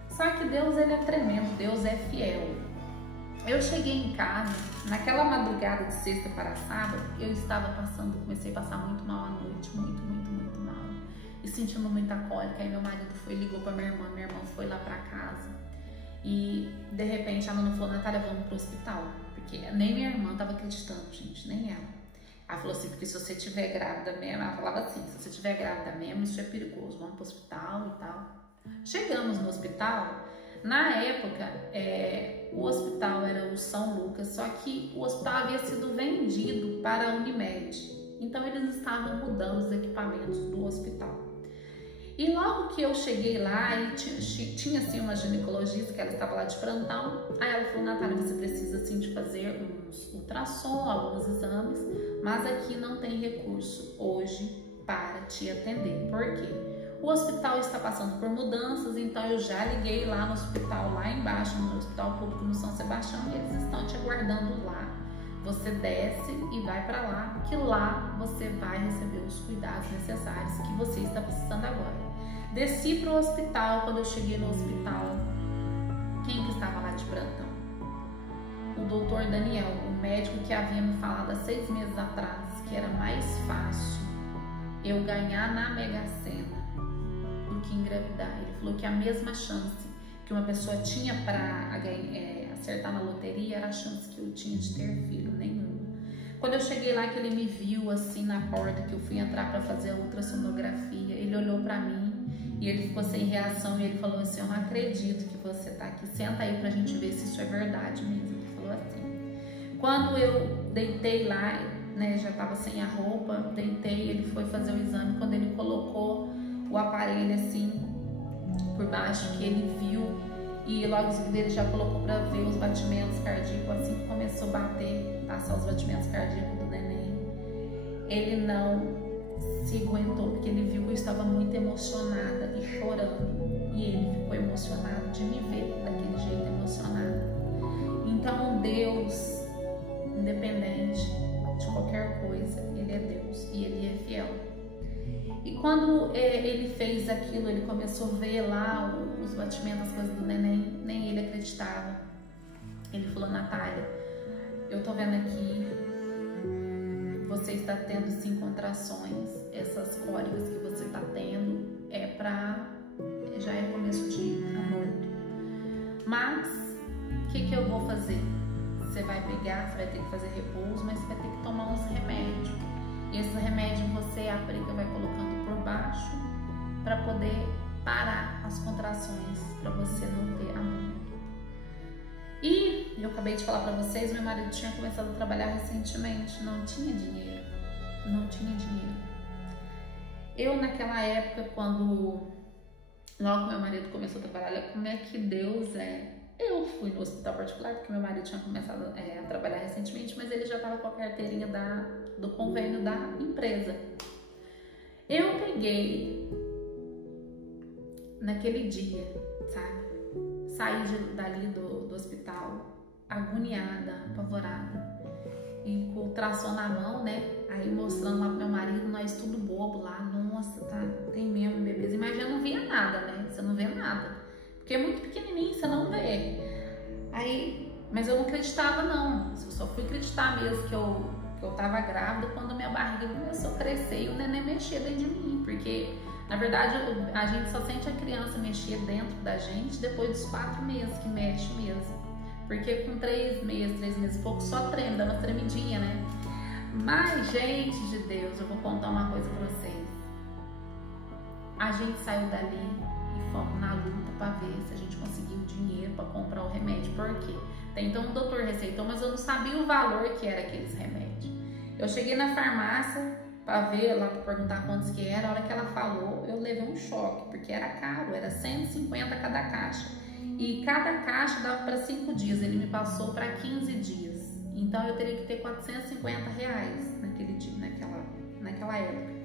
Só que Deus, ele é tremendo, Deus é fiel. Eu cheguei em casa, naquela madrugada de sexta para sábado, eu estava comecei a passar muito mal à noite, muito mal. E sentindo muita cólica. Aí meu marido ligou pra minha irmã foi lá pra casa. E de repente a Nana falou: Natália, vamos pro hospital. Porque nem minha irmã estava acreditando, gente, nem ela. Ela falou assim: porque se você estiver grávida mesmo, ela falava assim: se você estiver grávida mesmo, isso é perigoso, vamos pro hospital e tal. Chegamos no hospital. Na época, o hospital era o São Lucas, só que o hospital havia sido vendido para a Unimed. Então eles estavam mudando os equipamentos do hospital. E logo que eu cheguei lá, e tinha assim uma ginecologista que ela estava lá de plantão. Aí ela falou: Natália, você precisa assim de fazer uns ultrassom, alguns exames, mas aqui não tem recurso hoje para te atender. Por quê? O hospital está passando por mudanças, então eu já liguei lá no hospital, lá embaixo, no Hospital Público no São Sebastião, e eles estão te aguardando lá. Você desce e vai para lá, que lá você vai receber os cuidados necessários que você está precisando agora. Desci para o hospital. Quando eu cheguei no hospital, quem que estava lá de plantão? O doutor Daniel, o médico que havia me falado há 6 meses atrás que era mais fácil eu ganhar na Mega Sena do que engravidar. Ele falou que a mesma chance que uma pessoa tinha para acertar na loteria era a chance que eu tinha de ter filho, nenhuma. Quando eu cheguei lá, que ele me viu assim na porta, que eu fui entrar para fazer a ultrassonografia, ele olhou para mim e ele ficou sem reação e ele falou assim: eu não acredito que você tá aqui, senta aí pra gente ver se isso é verdade mesmo. Ele falou assim. Quando eu deitei lá, né, já tava sem a roupa, deitei, ele foi fazer o exame. Quando ele colocou o aparelho assim por baixo, que ele viu, e logo em seguida ele já colocou para ver os batimentos cardíacos. Assim que começou a bater, passar os batimentos cardíacos do neném, ele não se aguentou, porque ele viu que eu estava muito emocionada e chorando, e ele ficou emocionado de me ver daquele jeito, emocionada. Então Deus, independente de qualquer coisa, ele é Deus e ele é fiel. E quando ele fez aquilo, ele começou a ver lá os batimentos, as coisas do neném, nem ele acreditava. Ele falou: Natália, eu tô vendo aqui, você está tendo sim contrações, essas cólicas que você está tendo já é começo de aborto. Mas, o que eu vou fazer? Você vai pegar, você vai ter que fazer repouso, mas você vai ter que tomar uns remédios. E esse remédio você aplica, vai colocando por baixo para poder parar as contrações, para você não ter aborto. E eu acabei de falar para vocês, meu marido tinha começado a trabalhar recentemente, não tinha dinheiro. Eu naquela época, logo meu marido começou a trabalhar, como é que Deus é? Eu fui no hospital particular, porque meu marido tinha começado a trabalhar recentemente, mas ele já estava com a carteirinha do convênio da empresa. Eu peguei naquele dia, sabe? Saí dali do hospital, agoniada, apavorada, e com o ultrassom na mão, né? Aí mostrando lá pro meu marido, nós tudo bobo lá. Nossa, tá, tem mesmo bebês. Mas já não via nada, né? Você não vê nada. Porque é muito pequenininho, você não vê. Aí, mas eu não acreditava, não. Eu só fui acreditar mesmo que eu tava grávida quando minha barriga começou a crescer e o neném mexia dentro de mim. Porque, na verdade, a gente só sente a criança mexer dentro da gente depois dos 4 meses que mexe mesmo. Porque com 3 meses e pouco, só treme, dá uma tremidinha, né? Mas, gente de Deus, eu vou contar uma coisa pra vocês. A gente saiu dali e fomos na luta pra ver se a gente conseguiu dinheiro pra comprar o remédio. Por quê? Então o doutor receitou, mas eu não sabia o valor que era aqueles remédios. Eu cheguei na farmácia pra ver lá, pra perguntar quantos que era. A hora que ela falou, eu levei um choque, porque era caro, era 150 cada caixa. E cada caixa dava para 5 dias, ele me passou para 15 dias. Então eu teria que ter R$450 naquele dia, naquela época.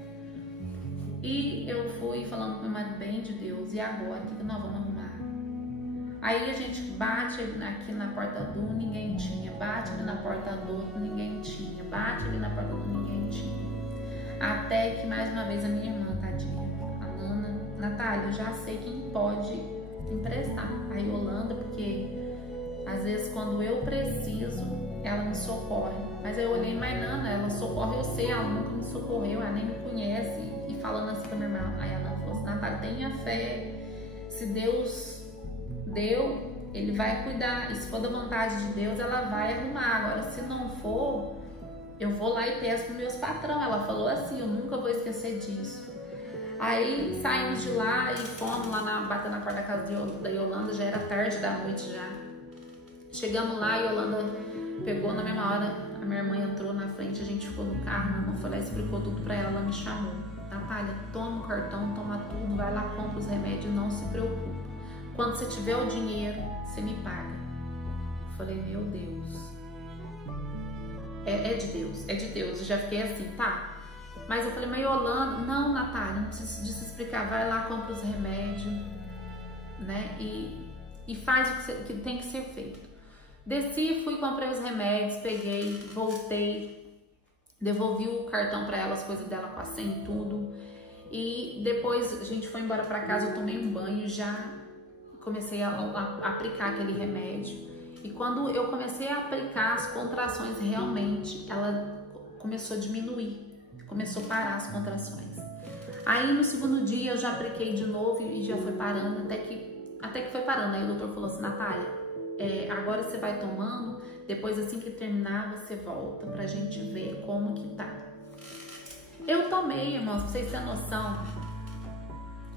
E eu fui falando com meu marido: bem de Deus, e agora? O que nós vamos arrumar? Aí a gente bate aqui na porta do um, ninguém tinha. Bate ali na porta do outro, ninguém tinha. Bate ali na porta do outro, ninguém tinha. Até que mais uma vez a minha irmã, tadinha, a Nana, Natália, eu já sei quem pode emprestar. A Yolanda, porque às vezes quando eu preciso, ela me socorre. Mas eu olhei, mas Nana, ela socorre, eu sei, ela nunca me socorreu, ela nem me conhece. E falando assim pra minha irmã, aí ela falou assim, Natália, tenha fé, se Deus deu, Ele vai cuidar, e se for da vontade de Deus, ela vai arrumar. Agora, se não for, eu vou lá e peço para meus patrão. Ela falou assim, eu nunca vou esquecer disso. Aí saímos de lá e fomos lá bater na porta da casa da Yolanda, já era tarde da noite já. Chegamos lá, a Yolanda pegou na mesma hora, a minha irmã entrou na frente, a gente ficou no carro, minha irmã foi lá e explicou tudo para ela, ela me chamou. Natália, toma o cartão, toma tudo, vai lá, compra os remédios, não se preocupe. Quando você tiver o dinheiro, você me paga. Eu falei, meu Deus. É de Deus, é de Deus. Eu já fiquei assim, tá. Mas eu falei, mas Yolanda, não, Natália, não precisa disso explicar. Vai lá, compra os remédios, né? E faz o que tem que ser feito. Desci, fui, comprei os remédios, peguei, voltei, devolvi o cartão para ela, as coisas dela, com a senha e tudo. E depois a gente foi embora para casa, eu tomei um banho, já comecei a aplicar aquele remédio. E quando eu comecei a aplicar, as contrações realmente, ela começou a diminuir, começou a parar as contrações. Aí no segundo dia eu já apliquei de novo e já foi parando, até que foi parando. Aí o doutor falou assim, Natália, agora você vai tomando, depois assim que terminar você volta pra gente ver como que tá. Eu tomei, irmãos, pra vocês terem noção,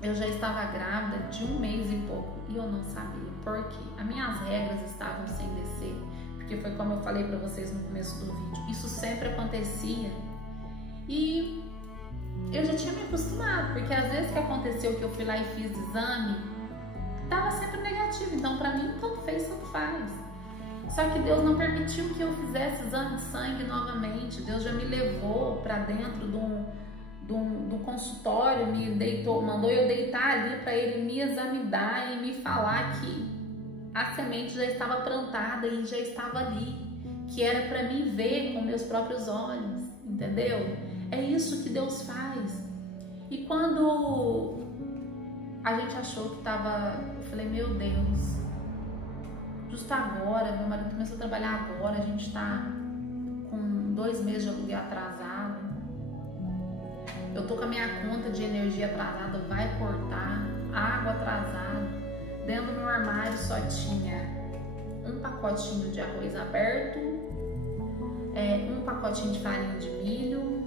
eu já estava grávida de 1 mês e pouco e eu não sabia por quê. As minhas regras estavam sem descer, porque foi como eu falei para vocês no começo do vídeo. Isso sempre acontecia e eu já tinha me acostumado, porque às vezes que aconteceu que eu fui lá e fiz exame, estava sempre negativo. Então para mim tanto fez, tanto faz. Só que Deus não permitiu que eu fizesse exame de sangue novamente. Deus já me levou para dentro do consultório, me deitou, mandou eu deitar ali para ele me examinar e me falar que a semente já estava plantada e já estava ali, que era para mim ver com meus próprios olhos, entendeu? É isso que Deus faz. E quando a gente achou que estava, eu falei, meu Deus, justo agora, meu marido começou a trabalhar agora, a gente está com 2 meses de aluguel atrasado, eu tô com a minha conta de energia atrasada, vai cortar, água atrasada, dentro do meu armário só tinha um pacotinho de arroz aberto, 1 pacotinho de farinha de milho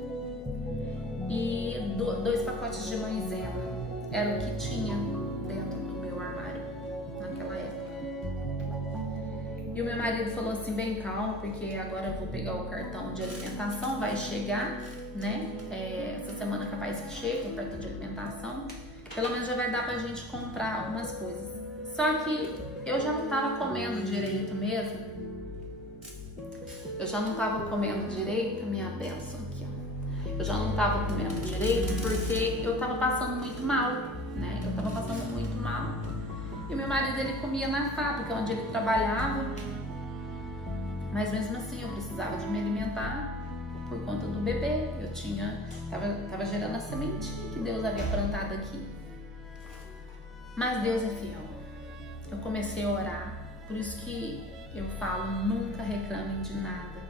e 2 pacotes de maisena, era o que tinha dentro do meu armário naquela época. E o meu marido falou assim, bem calmo, porque agora eu vou pegar o cartão de alimentação, vai chegar, né? Essa semana capaz que chega o cartão de alimentação, pelo menos já vai dar pra gente comprar algumas coisas. Só que eu já não tava comendo direito mesmo. Eu já não tava comendo direito, minha bênção aqui, ó. Eu já não tava comendo direito porque eu tava passando muito mal, né? Eu tava passando muito mal. E o meu marido, ele comia na fábrica onde ele trabalhava, mas mesmo assim eu precisava de me alimentar por conta do bebê. Eu tava gerando a sementinha que Deus havia plantado aqui. Mas Deus é fiel. Eu comecei a orar, por isso que eu falo, nunca reclamem de nada.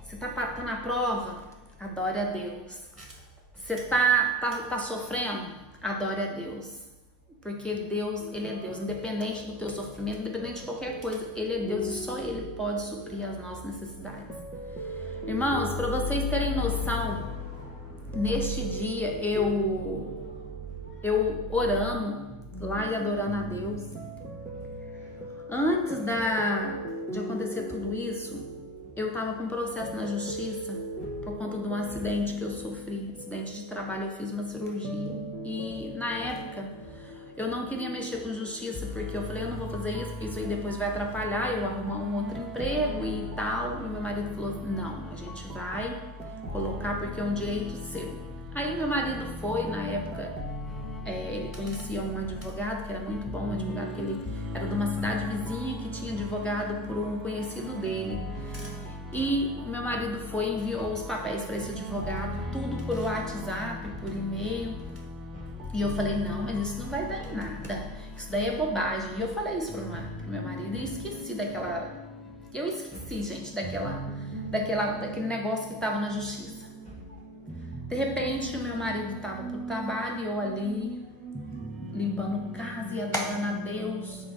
Você tá na prova? Adore a Deus. Você tá sofrendo? Adore a Deus. Porque Deus, Ele é Deus, independente do teu sofrimento, independente de qualquer coisa, Ele é Deus e só Ele pode suprir as nossas necessidades. Irmãos, para vocês terem noção, neste dia eu orando lá e adorando a Deus, antes de acontecer tudo isso, eu estava com um processo na justiça por conta de um acidente que eu sofri, acidente de trabalho, eu fiz uma cirurgia e na época eu não queria mexer com justiça, porque eu falei, eu não vou fazer isso, porque isso aí depois vai atrapalhar eu arrumar um outro emprego e tal. E meu marido falou, não, a gente vai colocar porque é um direito seu. Aí meu marido foi, na época, ele conhecia um advogado que era muito bom, um advogado que ele era de uma cidade vizinha que tinha advogado por um conhecido dele. E meu marido foi e enviou os papéis para esse advogado, tudo por WhatsApp, por e-mail. E eu falei, não, mas isso não vai dar em nada, isso daí é bobagem. E eu falei isso pro meu marido e esqueci eu esqueci, gente, daquele negócio que estava na justiça. De repente, meu marido estava pro trabalho e eu ali, limpando casa e adorando a Deus,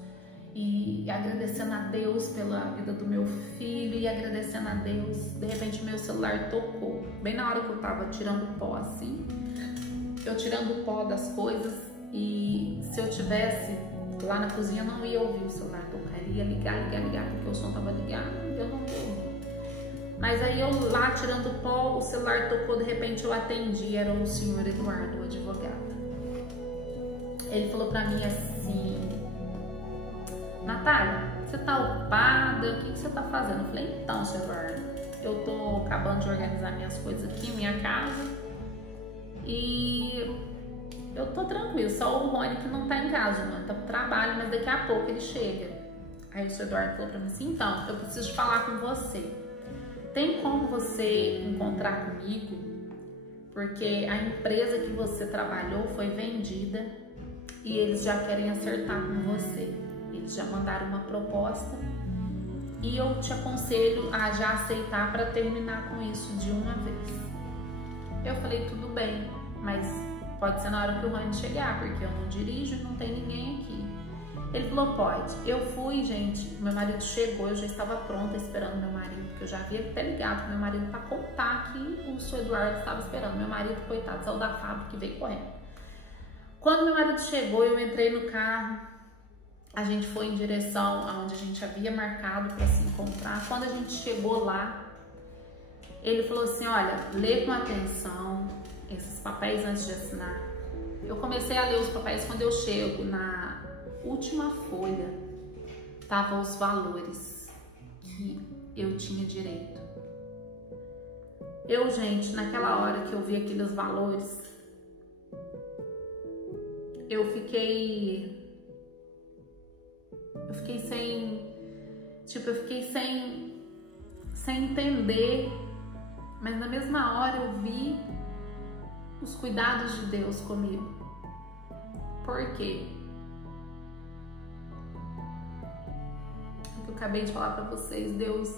e agradecendo a Deus pela vida do meu filho, e agradecendo a Deus. De repente, meu celular tocou, bem na hora que eu tava tirando pó, assim, eu tirando o pó das coisas, e se eu tivesse lá na cozinha, eu não ia ouvir o celular tocar, ele ia ligar, porque o som tava ligado, eu não ia ouvir. Mas aí eu lá tirando o pó, o celular tocou, de repente eu atendi, era o senhor Eduardo, o advogado. Ele falou pra mim assim, Natália, você tá ocupada? O que você tá fazendo? Eu falei, então, senhor Eduardo, eu tô acabando de organizar minhas coisas aqui, minha casa, e eu tô tranquilo, só o Rony que não tá em casa, mano, tá pro trabalho, mas daqui a pouco ele chega. Aí o senhor Eduardo falou pra mim assim, então, eu preciso falar com você. Tem como você encontrar comigo? Porque a empresa que você trabalhou foi vendida e eles já querem acertar com você. Eles já mandaram uma proposta e eu te aconselho a já aceitar para terminar com isso de uma vez. Eu falei, tudo bem, mas pode ser na hora que o Rony chegar, porque eu não dirijo e não tem ninguém aqui. Ele falou, pode. Eu fui, gente, meu marido chegou, eu já estava pronta esperando meu marido, porque eu já havia até ligado pro meu marido para contar que o senhor Eduardo estava esperando. Meu marido, coitado, saiu da fábrica e veio correndo. Quando meu marido chegou, eu entrei no carro, a gente foi em direção aonde a gente havia marcado para se encontrar. Quando a gente chegou lá, ele falou assim, olha, lê com atenção esses papéis antes de assinar. Eu comecei a ler os papéis, quando eu chego na última folha, estavam os valores que eu tinha direito. Eu, gente, naquela hora que eu vi aqueles valores, eu fiquei sem entender, mas na mesma hora eu vi os cuidados de Deus comigo. Por quê? O que eu acabei de falar para vocês, Deus,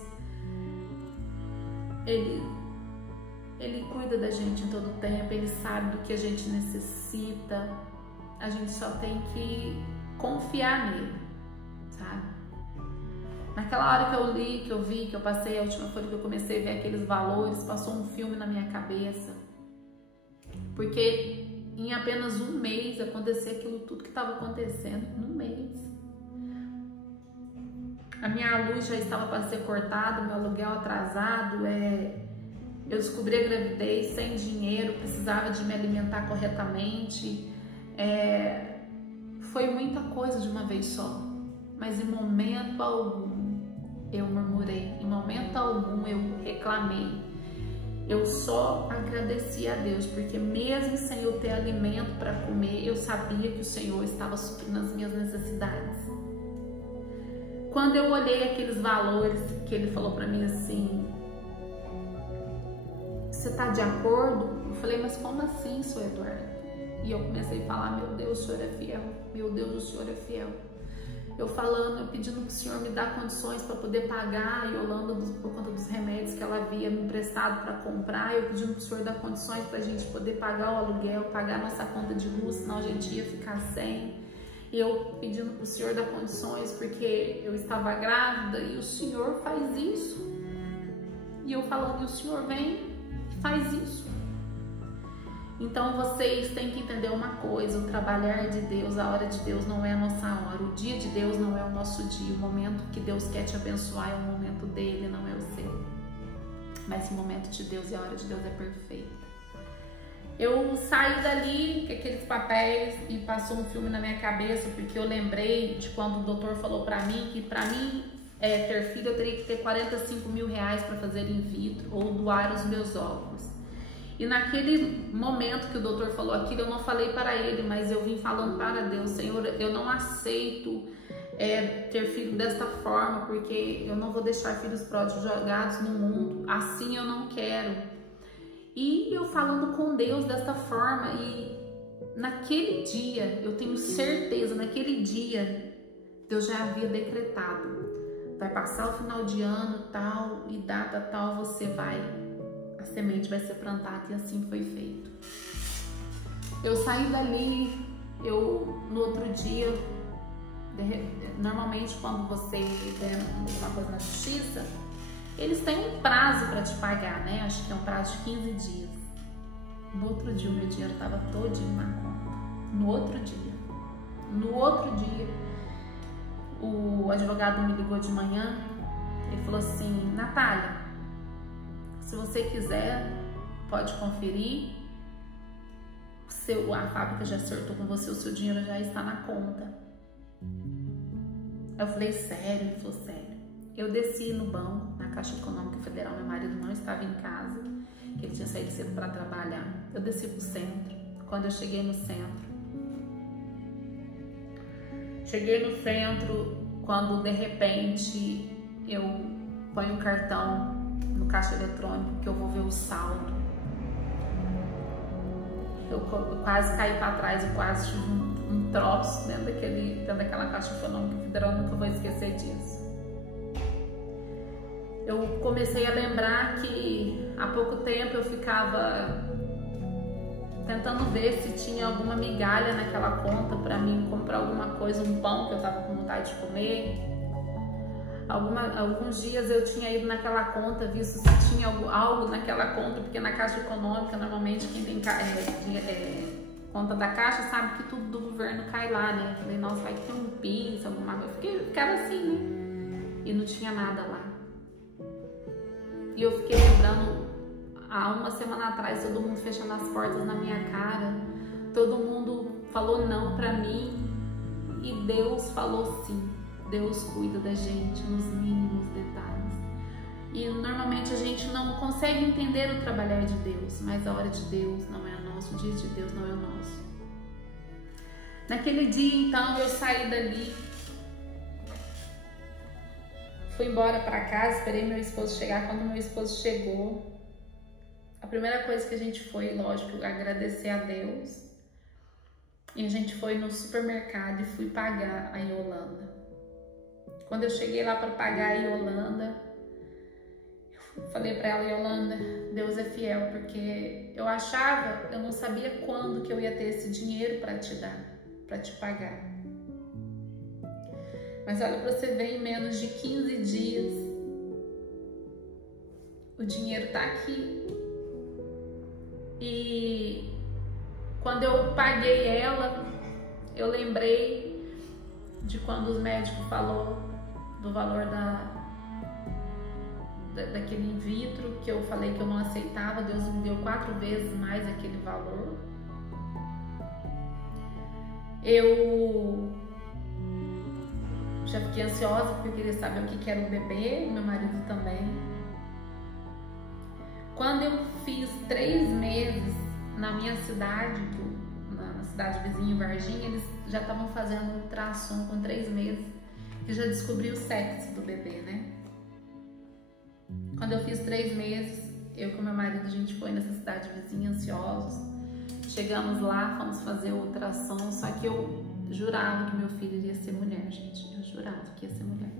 Ele cuida da gente em todo tempo, Ele sabe do que a gente necessita, a gente só tem que confiar nele, sabe? Naquela hora que eu li, que eu vi, que eu passei a última folha, que eu comecei a ver aqueles valores, passou um filme na minha cabeça, porque em apenas um mês aconteceu aquilo tudo que estava acontecendo, num mês. A minha luz já estava para ser cortada, meu aluguel atrasado, eu descobri a gravidez sem dinheiro, precisava de me alimentar corretamente, foi muita coisa de uma vez só, mas em momento algum eu murmurei, em momento algum eu reclamei, eu só agradeci a Deus, porque mesmo sem eu ter alimento para comer, eu sabia que o Senhor estava suprindo as minhas necessidades. Quando eu olhei aqueles valores que ele falou para mim assim, você tá de acordo? Eu falei, mas como assim, senhor Eduardo? E eu comecei a falar, meu Deus, o senhor é fiel, meu Deus, o senhor é fiel. Eu falando, eu pedindo pro senhor me dar condições para poder pagar a Yolanda por conta dos remédios que ela havia me emprestado para comprar, eu pedindo pro senhor dar condições pra gente poder pagar o aluguel, pagar a nossa conta de luz, senão a gente ia ficar sem. Eu pedindo pro senhor dar condições porque eu estava grávida e o senhor faz isso. E eu falando, e o senhor vem e faz isso. Então vocês têm que entender uma coisa, o trabalhar de Deus, a hora de Deus não é a nossa hora, o dia de Deus não é o nosso dia, o momento que Deus quer te abençoar é o momento dele, não é o seu. Mas o momento de Deus e a hora de Deus é perfeita. Eu saí dali com aqueles papéis e passou um filme na minha cabeça, porque eu lembrei de quando o doutor falou pra mim que pra mim ter filho eu teria que ter 45 mil reais para fazer in vitro ou doar os meus óvulos. E naquele momento que o doutor falou aquilo, eu não falei para ele, mas eu vim falando para Deus: Senhor, eu não aceito ter filho desta forma, porque eu não vou deixar filhos pródigos jogados no mundo, assim eu não quero. E eu falando com Deus desta forma, e naquele dia, eu tenho certeza, naquele dia, Deus já havia decretado: vai passar o final de ano tal, e data tal, a semente vai ser plantada, e assim foi feito. Eu saí dali, no outro dia, normalmente quando você der uma coisa na justiça, eles têm um prazo para te pagar, né? Acho que é um prazo de 15 dias. No outro dia, o meu dinheiro estava todinho na conta. No outro dia, o advogado me ligou de manhã. Ele falou assim: Natália, se você quiser, pode conferir. A fábrica já acertou com você, o seu dinheiro já está na conta. Eu falei: sério? Ele falou: sério. Eu desci no banco, na Caixa Econômica Federal, meu marido não estava em casa, que ele tinha saído cedo para trabalhar. Eu desci pro centro. Quando eu cheguei no centro, quando de repente eu ponho o cartão no caixa eletrônico, que eu vou ver o saldo, eu quase caí para trás e quase tive um troço dentro daquela Caixa Econômica Federal. Nunca vou esquecer disso. Eu comecei a lembrar que há pouco tempo eu ficava tentando ver se tinha alguma migalha naquela conta para mim comprar alguma coisa, um pão que eu estava com vontade de comer. Alguns dias eu tinha ido naquela conta, visto se tinha algo naquela conta, porque na Caixa Econômica, normalmente quem tem conta da Caixa sabe que tudo do governo cai lá, né? Eu falei: nossa, vai ter um PIS, alguma coisa. Ficava assim, né? E não tinha nada lá. E eu fiquei lembrando, há uma semana atrás, todo mundo fechando as portas na minha cara, todo mundo falou não pra mim, e Deus falou sim. Deus cuida da gente nos mínimos detalhes. E normalmente a gente não consegue entender o trabalhar de Deus, mas a hora de Deus não é a nossa, o dia de Deus não é o nosso. Naquele dia, então, eu saí dali, fui embora para casa, esperei meu esposo chegar. Quando meu esposo chegou, a primeira coisa que a gente foi, lógico, agradecer a Deus. E a gente foi no supermercado e fui pagar a Yolanda. Quando eu cheguei lá para pagar a Yolanda, eu falei para ela: Yolanda, Deus é fiel, porque eu não sabia quando que eu ia ter esse dinheiro para te dar, para te pagar. Mas olha, para você ver, em menos de 15 dias, o dinheiro tá aqui. E quando eu paguei ela, eu lembrei de quando os médicos falou do valor daquele in vitro, que eu falei que eu não aceitava. Deus me deu 4 vezes mais aquele valor. Eu já fiquei ansiosa porque eu queria saber o que era o bebê, meu marido também. Quando eu fiz 3 meses na minha cidade, na cidade vizinha, Varginha, eles já estavam fazendo ultrassom com 3 meses, que já descobri o sexo do bebê, né? Quando eu fiz 3 meses, eu com meu marido, a gente foi nessa cidade vizinha, ansiosos. Chegamos lá, fomos fazer o ultrassom, só que eu jurava que meu filho iria ser mulher, gente. Eu jurava que ia ser mulher.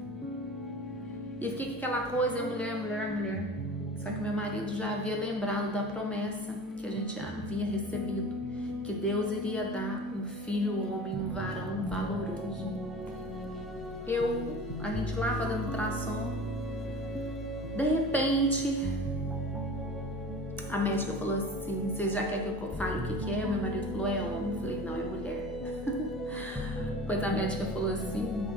E fiquei com aquela coisa, mulher. Só que meu marido já havia lembrado da promessa que a gente havia recebido, que Deus iria dar um filho homem, um varão valoroso. A gente lá fazendo ultrassom, de repente, a médica falou assim: vocês já querem que eu fale o que é? O meu marido falou: é homem. Eu falei: não, é mulher. Depois a médica falou assim,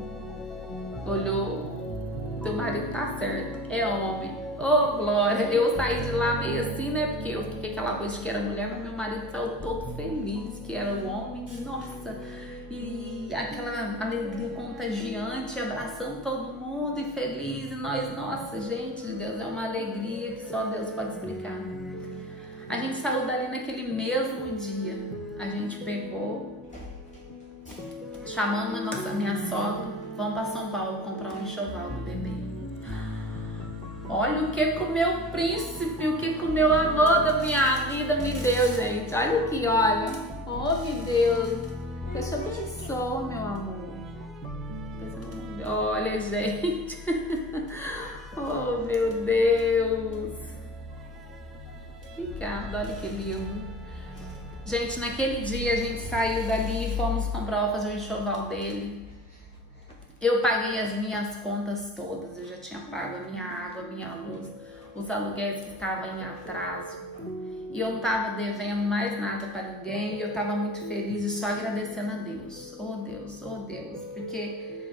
olhou: teu marido tá certo, é homem. Oh, glória! Eu saí de lá meio assim, né? Porque eu fiquei aquela coisa de que era mulher, mas meu marido saiu todo feliz que era o homem. Nossa! E aquela alegria contagiante, abraçando todo mundo e feliz. E nós, nossa, gente de Deus, é uma alegria que só Deus pode explicar. A gente saiu dali naquele mesmo dia. A gente pegou, chamamos a minha sogra, vamos para São Paulo comprar um enxoval do bebê. Olha o que o meu príncipe, o que o meu amor da minha vida me deu, gente. Olha aqui, olha. Oh, meu Deus. Deus te abençoe, meu amor. Olha, gente. Oh, meu Deus. Obrigada, olha que lindo. Gente, naquele dia a gente saiu dali e fomos comprar, fazer o enxoval dele. Eu paguei as minhas contas todas, eu já tinha pago a minha água, a minha luz, os aluguéis que estavam em atraso. E eu não estava devendo mais nada para ninguém, e eu estava muito feliz e só agradecendo a Deus. Oh Deus, porque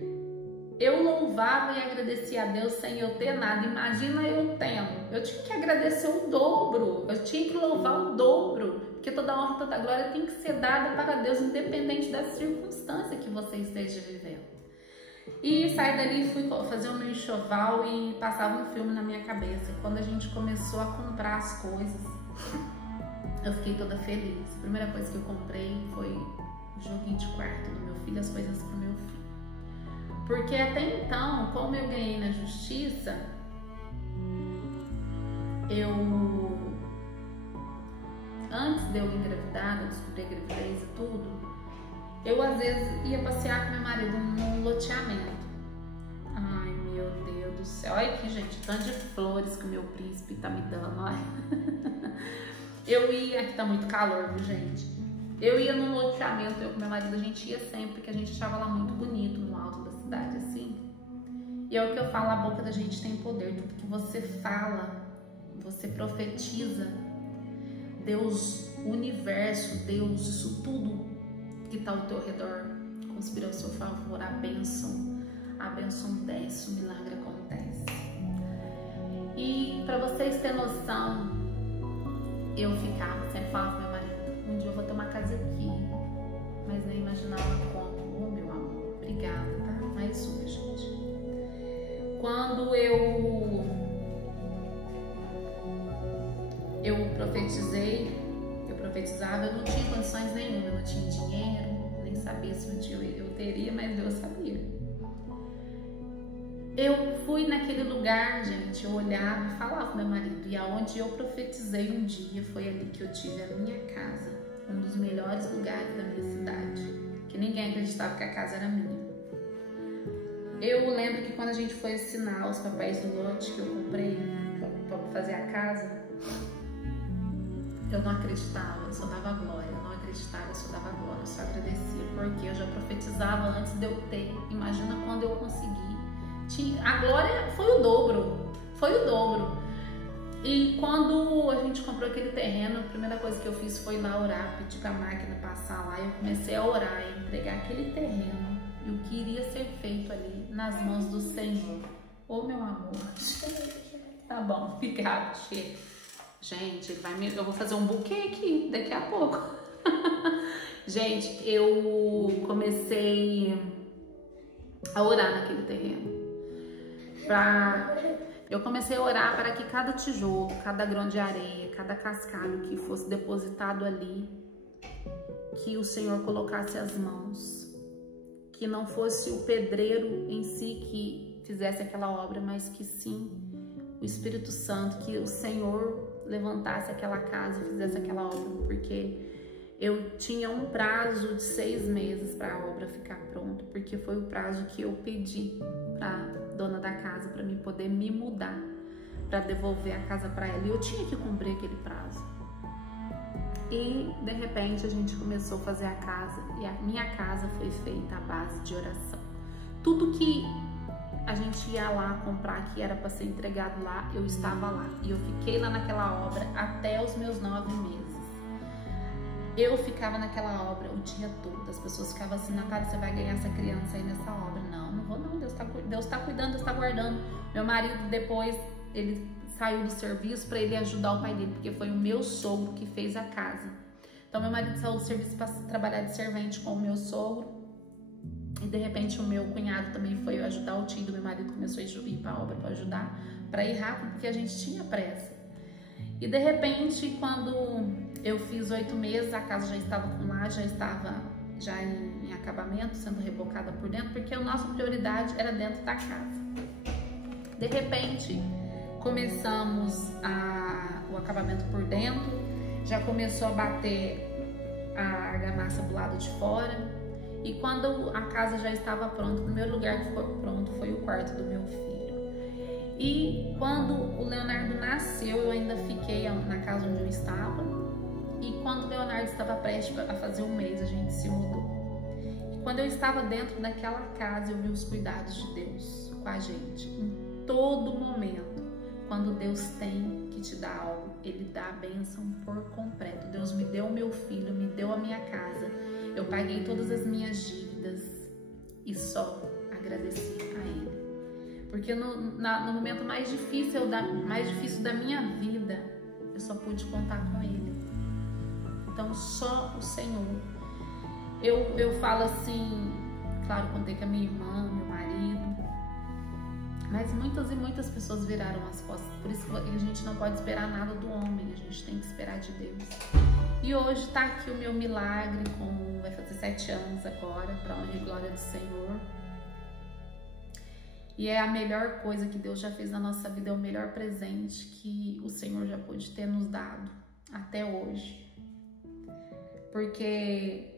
eu louvava e agradecia a Deus sem eu ter nada. Imagina eu tendo. Eu tinha que agradecer o dobro, eu tinha que louvar o dobro, porque toda honra, toda glória tem que ser dada para Deus, independente da circunstância que você esteja vivendo. E saí dali e fui fazer o meu enxoval e passava um filme na minha cabeça. Quando a gente começou a comprar as coisas, eu fiquei toda feliz. A primeira coisa que eu comprei foi o joguinho de quarto do meu filho, as coisas pro meu filho. Porque até então, como eu ganhei na justiça, antes de eu engravidar, eu descobri a gravidez e tudo, eu às vezes ia passear com meu marido num loteamento. Ai, meu Deus do céu. Olha aqui, gente, tanto de flores que o meu príncipe tá me dando, olha. Eu ia, aqui tá muito calor, viu, gente? Eu ia num loteamento, eu com meu marido, a gente ia sempre, porque a gente achava lá muito bonito, no alto da cidade, assim. E é o que eu falo, a boca da gente tem poder. Tudo que você fala, você profetiza, Deus, o universo, Deus, isso tudo que está ao teu redor conspira ao seu favor, a bênção desce, o milagre acontece. E para vocês terem noção, eu ficava, sempre falava pro meu marido, um dia eu vou ter uma casa aqui, mas nem imaginava como. Oh, meu amor, obrigada, tá? Mas isso, gente. Quando eu profetizava, eu não tinha condições nenhuma, eu não tinha dinheiro, nem sabia se um dia eu teria, mas Deus sabia. Eu fui naquele lugar, gente, eu olhava e falava com meu marido, e aonde eu profetizei um dia foi ali que eu tive a minha casa, um dos melhores lugares da minha cidade, que ninguém acreditava que a casa era minha. Eu lembro que quando a gente foi assinar os papéis do lote que eu comprei para fazer a casa, eu não acreditava, eu só dava glória, eu não acreditava, eu só dava glória, eu só agradecia, porque eu já profetizava antes de eu ter. Imagina quando eu consegui. A glória foi o dobro. E quando a gente comprou aquele terreno, a primeira coisa que eu fiz foi ir lá orar, pedir para a máquina passar lá, eu comecei a orar e entregar aquele terreno e o que iria ser feito ali nas mãos do Senhor. Ô, meu amor. Tá bom, obrigado, chega. Gente, eu vou fazer um buquê aqui daqui a pouco. Gente, eu comecei a orar naquele terreno. Eu comecei a orar para que cada tijolo, cada grão de areia, cada cascalho que fosse depositado ali, que o Senhor colocasse as mãos. Que não fosse o pedreiro em si que fizesse aquela obra, mas que sim o Espírito Santo, que o Senhor levantasse aquela casa e fizesse aquela obra, porque eu tinha um prazo de 6 meses para a obra ficar pronta, porque foi o prazo que eu pedi para dona da casa para mim poder me mudar, para devolver a casa para ela, e eu tinha que cumprir aquele prazo. E de repente a gente começou a fazer a casa, e a minha casa foi feita à base de oração. Tudo que a gente ia lá comprar, que era para ser entregado lá, eu estava lá. E eu fiquei lá naquela obra até os meus 9 meses. Eu ficava naquela obra o dia todo. As pessoas ficavam assim, Natália, você vai ganhar essa criança aí nessa obra. Não, não vou não, Deus tá cuidando, Deus tá guardando. Meu marido depois, ele saiu do serviço para ele ajudar o pai dele, porque foi o meu sogro que fez a casa. Então meu marido saiu do serviço para trabalhar de servente com o meu sogro. E de repente o meu cunhado também foi ajudar, o tio do meu marido começou a ir para a obra para ajudar, para ir rápido, porque a gente tinha pressa. E de repente, quando eu fiz 8 meses, a casa já estava com laje, já estava em acabamento, sendo rebocada por dentro, porque a nossa prioridade era dentro da casa. De repente, começamos o acabamento por dentro, já começou a bater a argamassa do lado de fora. E quando a casa já estava pronta, o primeiro lugar que foi pronto foi o quarto do meu filho. E quando o Leonardo nasceu, eu ainda fiquei na casa onde eu estava. E quando o Leonardo estava prestes a fazer 1 mês, a gente se mudou. E quando eu estava dentro daquela casa, eu vi os cuidados de Deus com a gente. Em todo momento, quando Deus tem que te dar algo, Ele dá a bênção por completo. Deus me deu o meu filho, me deu a minha casa. Eu paguei todas as minhas dívidas e só agradeci a Ele. Porque no momento mais difícil da minha vida, eu só pude contar com Ele. Então, só o Senhor. Eu falo assim, claro, contei com a minha irmã, meu marido, mas muitas e muitas pessoas viraram as costas. Por isso que a gente não pode esperar nada do homem, a gente tem que esperar de Deus. E hoje está aqui o meu milagre, vai fazer 7 anos agora, para a honra e glória do Senhor. E é a melhor coisa que Deus já fez na nossa vida, é o melhor presente que o Senhor já pôde ter nos dado até hoje. Porque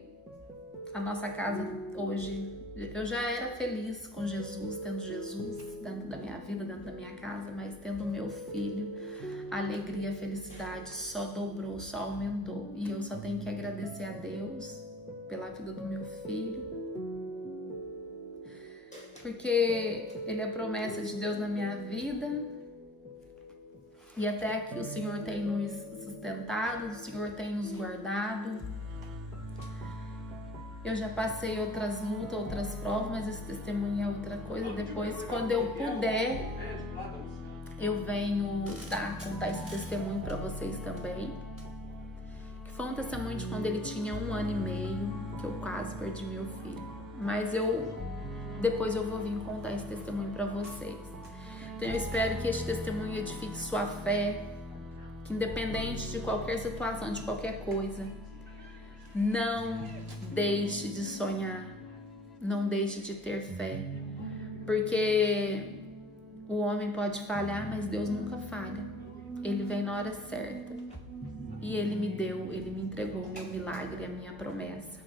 a nossa casa hoje, eu já era feliz com Jesus, tendo Jesus dentro da minha vida, dentro da minha casa, mas tendo meu filho, a alegria, a felicidade só dobrou, só aumentou. E eu só tenho que agradecer a Deus pela vida do meu filho, porque Ele é a promessa de Deus na minha vida. E até aqui o Senhor tem nos sustentado, o Senhor tem nos guardado. Eu já passei outras lutas, outras provas, mas esse testemunho é outra coisa. Depois, quando eu puder, eu venho contar esse testemunho para vocês também. Que foi um testemunho de quando ele tinha 1 ano e meio, que eu quase perdi meu filho. Mas depois eu vou vir contar esse testemunho para vocês. Então eu espero que este testemunho edifique sua fé, que independente de qualquer situação, de qualquer coisa, não deixe de sonhar, não deixe de ter fé, porque o homem pode falhar, mas Deus nunca falha. Ele vem na hora certa e Ele me entregou o meu milagre, a minha promessa.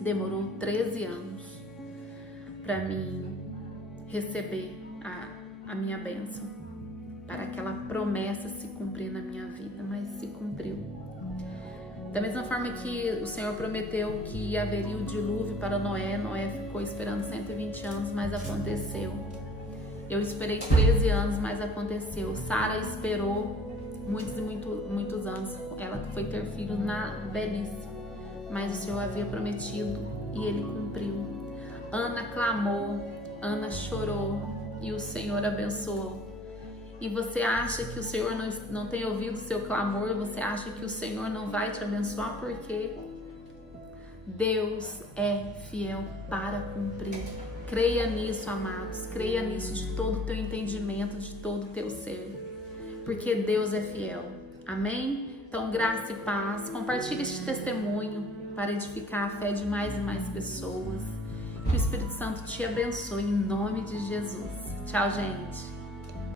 Demorou 13 anos para mim receber a minha bênção, para aquela promessa se cumprir na minha vida, mas se cumpriu. Da mesma forma que o Senhor prometeu que haveria o dilúvio para Noé, Noé ficou esperando 120 anos, mas aconteceu. Eu esperei 13 anos, mas aconteceu. Sara esperou muitos e muitos anos. Ela foi ter filho na velhice, mas o Senhor havia prometido e Ele cumpriu. Ana clamou, Ana chorou e o Senhor abençoou. E você acha que o Senhor não tem ouvido o seu clamor? Você acha que o Senhor não vai te abençoar? Porque Deus é fiel para cumprir. Creia nisso, amados. Creia nisso de todo o teu entendimento, de todo o teu ser. Porque Deus é fiel. Amém? Então, graça e paz. Compartilhe este testemunho para edificar a fé de mais e mais pessoas. Que o Espírito Santo te abençoe em nome de Jesus. Tchau, gente.